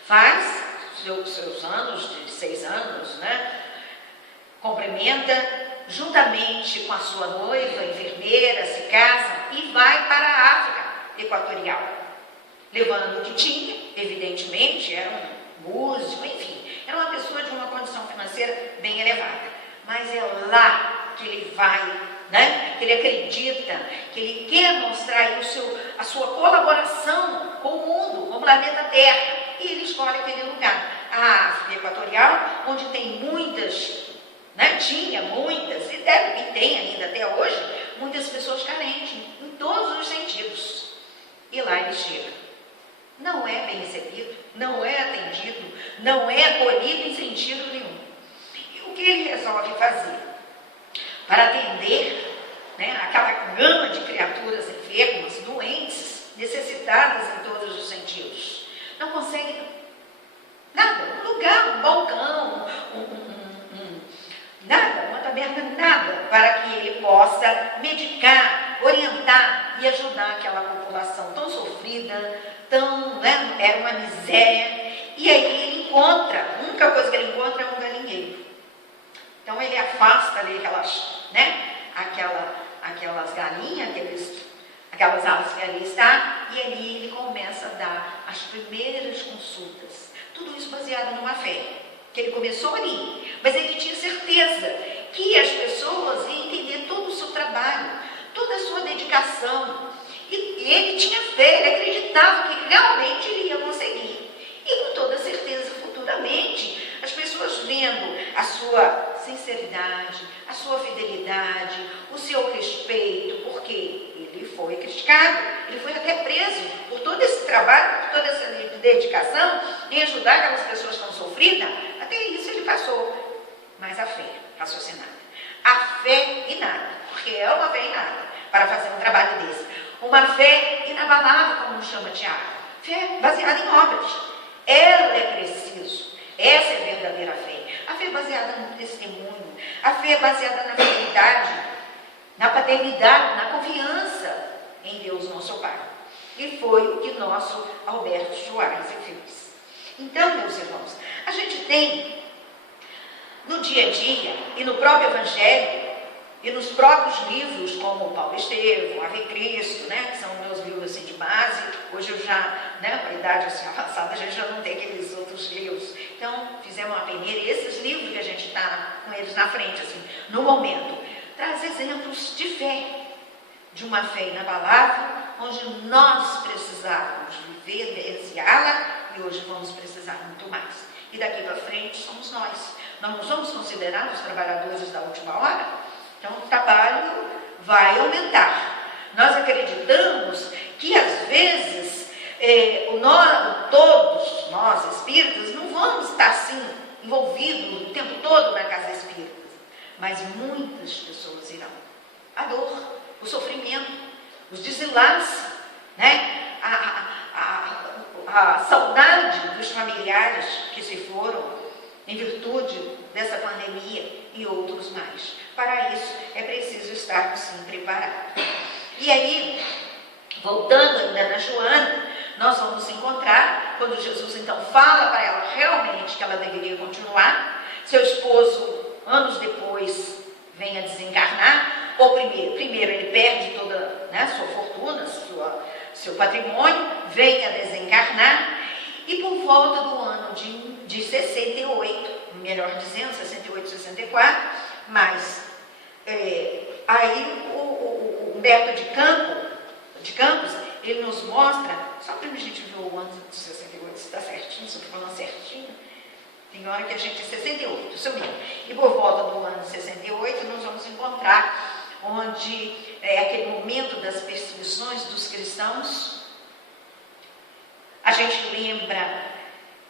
Faz seus anos, de 6 anos, né? Cumprimenta, juntamente com a sua noiva, enfermeira, se casa e vai para a África Equatorial, levando o que tinha, evidentemente, era um músico, enfim, era uma pessoa de uma condição financeira bem elevada, mas é lá que ele vai, né? Que ele acredita, que ele quer mostrar aí a sua colaboração com o mundo, com o planeta Terra, e ele escolhe aquele lugar, a África Equatorial, onde tem muitas, né? Tinha muitas, e tem ainda até hoje, muitas pessoas carentes, em todos os sentidos. E lá ele chega. Não é bem recebido, não é atendido, não é acolhido em sentido nenhum. E o que ele resolve fazer? Para atender, né, aquela gama de criaturas enfermas, doentes, necessitadas em todos os sentidos. Não consegue nada, um lugar, um balcão, nada, uma taberna, nada, para que ele possa medicar, orientar e ajudar aquela população tão sofrida, tão, né, era uma miséria. E aí ele encontra, a única coisa que ele encontra é um galinheiro. Então ele afasta ali aquelas galinhas, aquelas aves que ali está, e ali ele começa a dar as primeiras consultas. Tudo isso baseado numa fé, que ele começou ali, mas ele tinha certeza que as pessoas iam entender todo o seu trabalho, toda a sua dedicação. E ele tinha fé, ele acreditava que realmente ele ia conseguir. E com toda certeza, futuramente, as pessoas vendo a sua sinceridade, a sua fidelidade, o seu respeito, porque ele foi criticado, ele foi até preso por todo esse trabalho, por toda essa dedicação em ajudar aquelas pessoas tão sofridas. Até isso ele passou. Mas a fé raciocinada, a fé inata, porque é uma fé inata para fazer um trabalho desse, uma fé inabalável, como chama Tiago, fé baseada em obras. Ela é preciso, essa é a verdadeira fé. A fé baseada no testemunho, a fé baseada na fidelidade, na paternidade, na confiança em Deus, nosso Pai. E foi o que nosso Alberto Soares fez. Então, meus irmãos, a gente tem no dia a dia e no próprio Evangelho e nos próprios livros, como Paulo Estevão, Ave Cristo, né, que são meus livros assim, de base. Hoje eu já, né, com a idade assim, avançada, a gente já não tem aqueles outros livros. Então, fizemos uma peneira, e esses livros que a gente está com eles na frente, assim, no momento, traz exemplos de fé, de uma fé inabalável, onde nós precisávamos vivenciá-la e hoje vamos precisar muito mais. E daqui para frente somos nós. Nós não somos considerados trabalhadores da última hora. Então, o trabalho vai aumentar. Nós acreditamos que, às vezes, todos nós, espíritas, não vamos estar, assim, envolvidos o tempo todo na casa espírita. Mas muitas pessoas irão. A dor, o sofrimento, os desenlaces, né? A saudade dos familiares que se foram em virtude dessa pandemia e outros mais. Para isso, é preciso estar, sim, preparado. E aí, voltando ainda na Joana, nós vamos encontrar, quando Jesus, então, fala para ela realmente que ela deveria continuar, seu esposo, anos depois, vem a desencarnar, ou primeiro ele perde toda, né, sua fortuna, seu patrimônio, vem a desencarnar, e por volta do ano de 68, melhor dizendo, 68, 64, mas aí o Humberto de Campos, ele nos mostra, só para a gente ver o ano de 68, se está certinho, se eu estou falando certinho, tem hora que a gente é 68, isso mesmo. E por volta do ano de 68, nós vamos encontrar onde aquele momento das perseguições dos cristãos. A gente lembra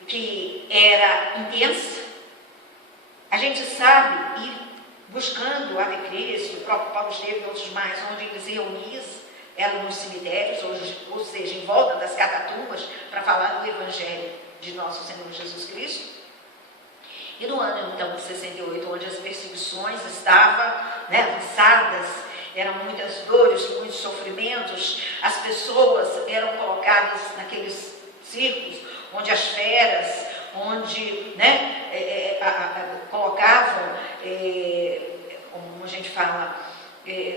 que era intensa. A gente sabe, ir buscando a Ave Cristo, o próprio Paulo Estevão e outros mais, onde eles reuniam ela nos cemitérios, ou seja, em volta das catatumbas, para falar do Evangelho de nosso Senhor Jesus Cristo. E no ano, então, de 68, onde as perseguições estavam, né, avançadas, eram muitas dores, muitos sofrimentos, as pessoas eram colocadas naqueles círculos, onde as feras, onde, né, colocavam, como a gente fala,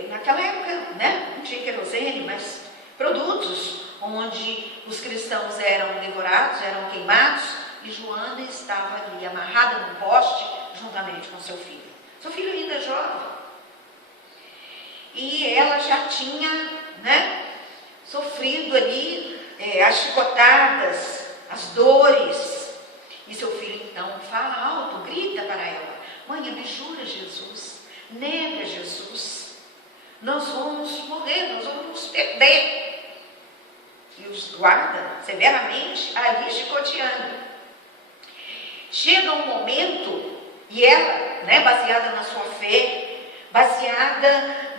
naquela época, né, não tinha querosene, mas produtos, onde os cristãos eram devorados, eram queimados, e Joana estava ali, amarrada num poste, juntamente com seu filho. Seu filho ainda é jovem. E ela já tinha, né, sofrido ali as chicotadas, as dores. E seu filho, então, fala alto, grita para ela: mãe, abjura Jesus, nega Jesus, nós vamos morrer, nós vamos nos perder. E os guarda severamente ali chicoteando. Chega um momento, e ela, né, baseada na sua fé, baseada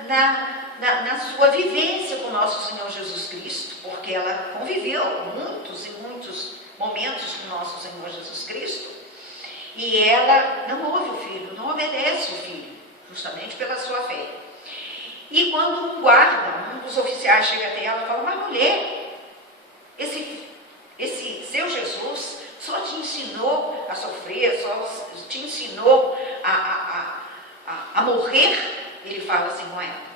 na sua vivência com nosso Senhor Jesus Cristo, porque ela conviveu muitos e muitos momentos com nosso Senhor Jesus Cristo, e ela não ouve o filho, não obedece o filho, justamente pela sua fé. E quando um guarda, um dos oficiais chega até ela e fala: mas mulher, esse seu Jesus só te ensinou a sofrer, só te ensinou a morrer. Ele fala assim com ela.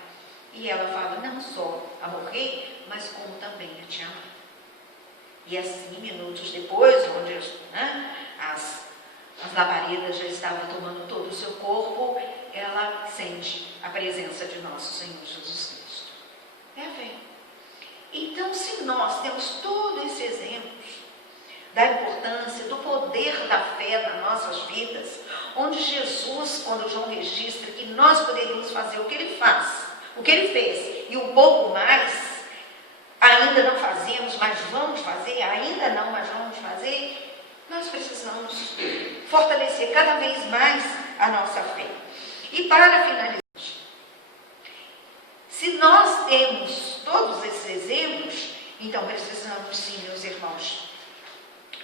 E ela fala: não só a morrer, mas como também a te amar. E assim, minutos depois, onde, né, as labaredas já estavam tomando todo o seu corpo, ela sente a presença de nosso Senhor Jesus Cristo. É a fé. Então, se nós temos todo esse exemplo da importância, do poder da fé nas nossas vidas, onde Jesus, quando João registra que nós poderíamos fazer o que ele faz, o que ele fez, e um pouco mais, ainda não fazemos, mas vamos fazer, ainda não, mas vamos fazer, nós precisamos fortalecer cada vez mais a nossa fé. E para finalizar, se nós temos todos esses exemplos, então precisamos sim, meus irmãos,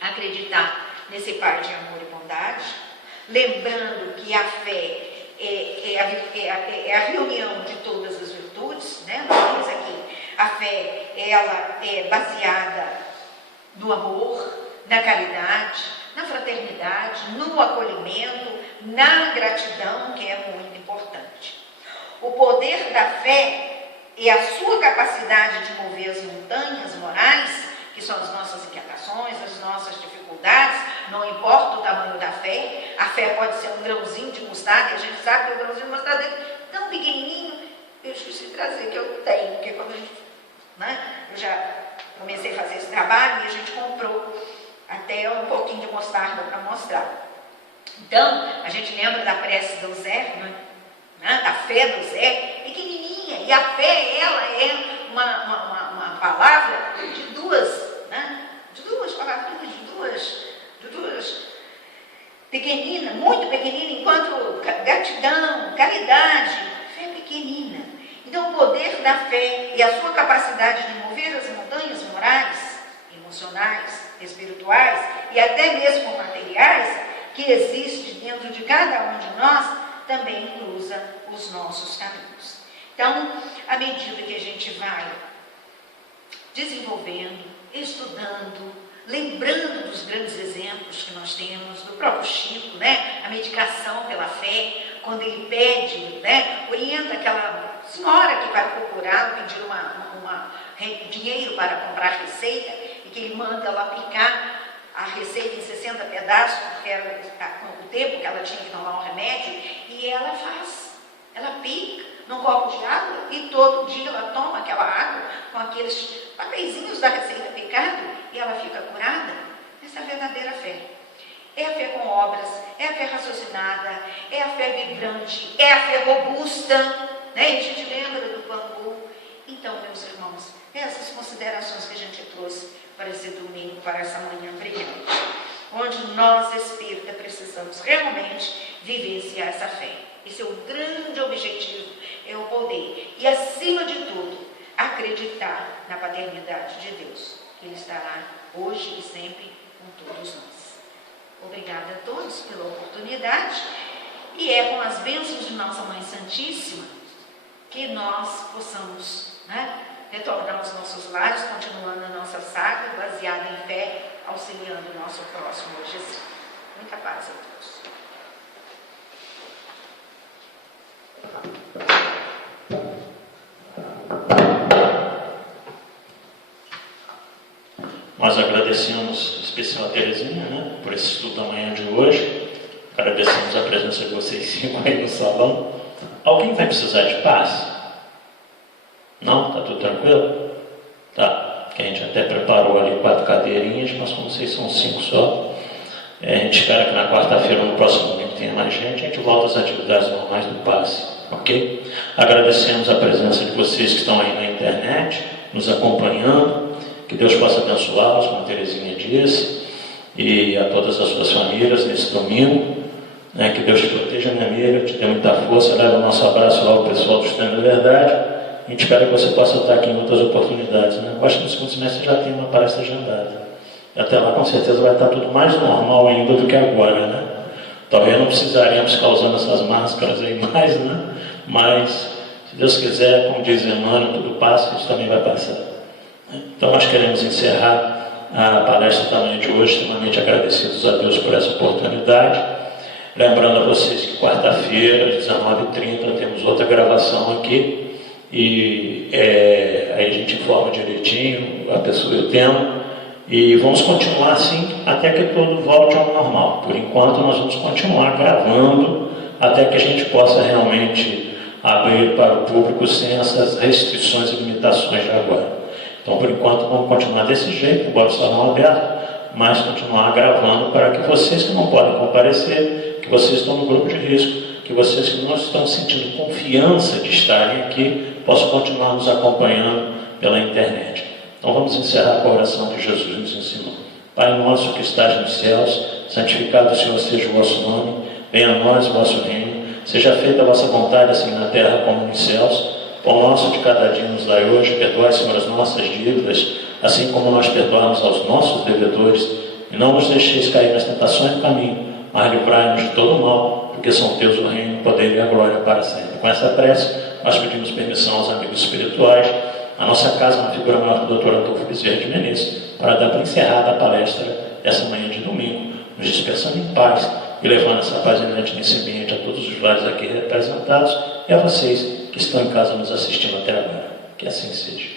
acreditar nesse Pai de amor e bondade, lembrando que a fé é a reunião de todas as virtudes, né? Nós temos aqui, a fé, ela é baseada no amor, na caridade, na fraternidade, no acolhimento, na gratidão, que é muito importante. O poder da fé é a sua capacidade de mover as montanhas morais, que são as nossas inquietações, as nossas dificuldades, não importa o tamanho da fé. A fé pode ser um grãozinho de mostarda, e a gente sabe que o grãozinho de mostarda é tão pequenininho. Eu esqueci de trazer, que eu tenho, porque quando a gente, né, eu já comecei a fazer esse trabalho e a gente comprou até um pouquinho de mostarda para mostrar. Então, a gente lembra da prece do Zé, né, da fé do Zé, pequenininha, e a fé, ela é uma palavra de duas palavrinhas, de duas pequenina, muito pequenina, enquanto gratidão, caridade, fé pequenina. Então, o poder da fé e a sua capacidade de mover as montanhas morais, emocionais, espirituais e até mesmo materiais que existe dentro de cada um de nós, também cruza os nossos caminhos. Então, à medida que a gente vai desenvolvendo, estudando, lembrando dos grandes exemplos que nós temos, do próprio Chico, né? A medicação pela fé, quando ele pede, né? Orienta aquela senhora que vai procurá-lo, pedir dinheiro para comprar receita, e que ele manda ela picar a receita em 60 pedaços, porque era o tempo que ela tinha que tomar um remédio, e ela pica num copo de água, e todo dia ela toma aquela água com aqueles papeizinhos da receita picado, e ela fica curada. Essa é a verdadeira fé. É a fé com obras, é a fé raciocinada, é a fé vibrante, é a fé robusta, né? E a gente lembra do Bangu. Então, meus irmãos, essas considerações que a gente trouxe para esse domingo, para essa manhã brilhante, onde nós, espírita, precisamos realmente vivenciar essa fé. Esse é o grande objetivo, é o poder. E, acima de tudo, acreditar na paternidade de Deus. Ele estará hoje e sempre com todos nós. Obrigada a todos pela oportunidade. E é com as bênçãos de Nossa Mãe Santíssima que nós possamos, né, retornar aos nossos lares, continuando a nossa saga, baseada em fé, auxiliando o nosso próximo hoje assim. Muita paz a todos. Nós agradecemos, em especial a Terezinha, né, por esse estudo da manhã de hoje. Agradecemos a presença de vocês 5 aí no salão. Alguém vai precisar de paz? Não? Está tudo tranquilo? Tá. Que a gente até preparou ali 4 cadeirinhas, mas como vocês são 5 só, a gente espera que na quarta-feira, no próximo domingo, tenha mais gente, a gente volta às atividades normais do passe. Ok? Agradecemos a presença de vocês que estão aí na internet, nos acompanhando. Que Deus possa abençoá-los, como a Terezinha disse, e a todas as suas famílias nesse domingo. Né? Que Deus te proteja, minha amiga, te dê muita força. Leva o nosso abraço lá ao pessoal do Estando da Verdade. A gente espera que você possa estar aqui em outras oportunidades. Né? Eu acho que no segundo semestre já tem uma palestra agendada. E até lá, com certeza, vai estar tudo mais normal ainda do que agora. Né? Talvez não precisaremos ficar usando essas máscaras aí mais, né? Mas, se Deus quiser, como diz Emmanuel, tudo passa, isso também vai passar. Então, nós queremos encerrar a palestra da manhã de hoje, extremamente agradecidos a Deus por essa oportunidade. Lembrando a vocês que quarta-feira, às 19h30, temos outra gravação aqui. E aí a gente informa direitinho a pessoa e o tema. E vamos continuar assim até que tudo volte ao normal. Por enquanto, nós vamos continuar gravando até que a gente possa realmente abrir para o público sem essas restrições e limitações de agora. Então, por enquanto, vamos continuar desse jeito, embora o salão aberto, mas continuar gravando para que vocês que não podem comparecer, que vocês estão no grupo de risco, que vocês que não estão sentindo confiança de estarem aqui, possam continuar nos acompanhando pela internet. Então, vamos encerrar com a oração que Jesus nos ensinou. Pai nosso que estás nos céus, santificado Senhor seja o vosso nome, venha a nós o vosso reino, seja feita a vossa vontade, assim na terra como nos céus. Pão nosso de cada dia nos dai hoje, perdoai, Senhor, as nossas dívidas, assim como nós perdoamos aos nossos devedores, e não nos deixeis cair nas tentações do caminho, mas livrai-nos de todo mal, porque são teus o reino, o poder e a glória para sempre. Com essa prece, nós pedimos permissão aos amigos espirituais, a nossa casa, na figura maior do Dr. Adolfo Bezerra de Menezes, para dar por encerrada a palestra dessa manhã de domingo, nos dispersando em paz e levando essa paz nesse ambiente a todos os lares aqui representados e a vocês que estão em casa nos assistindo até agora. Que assim seja.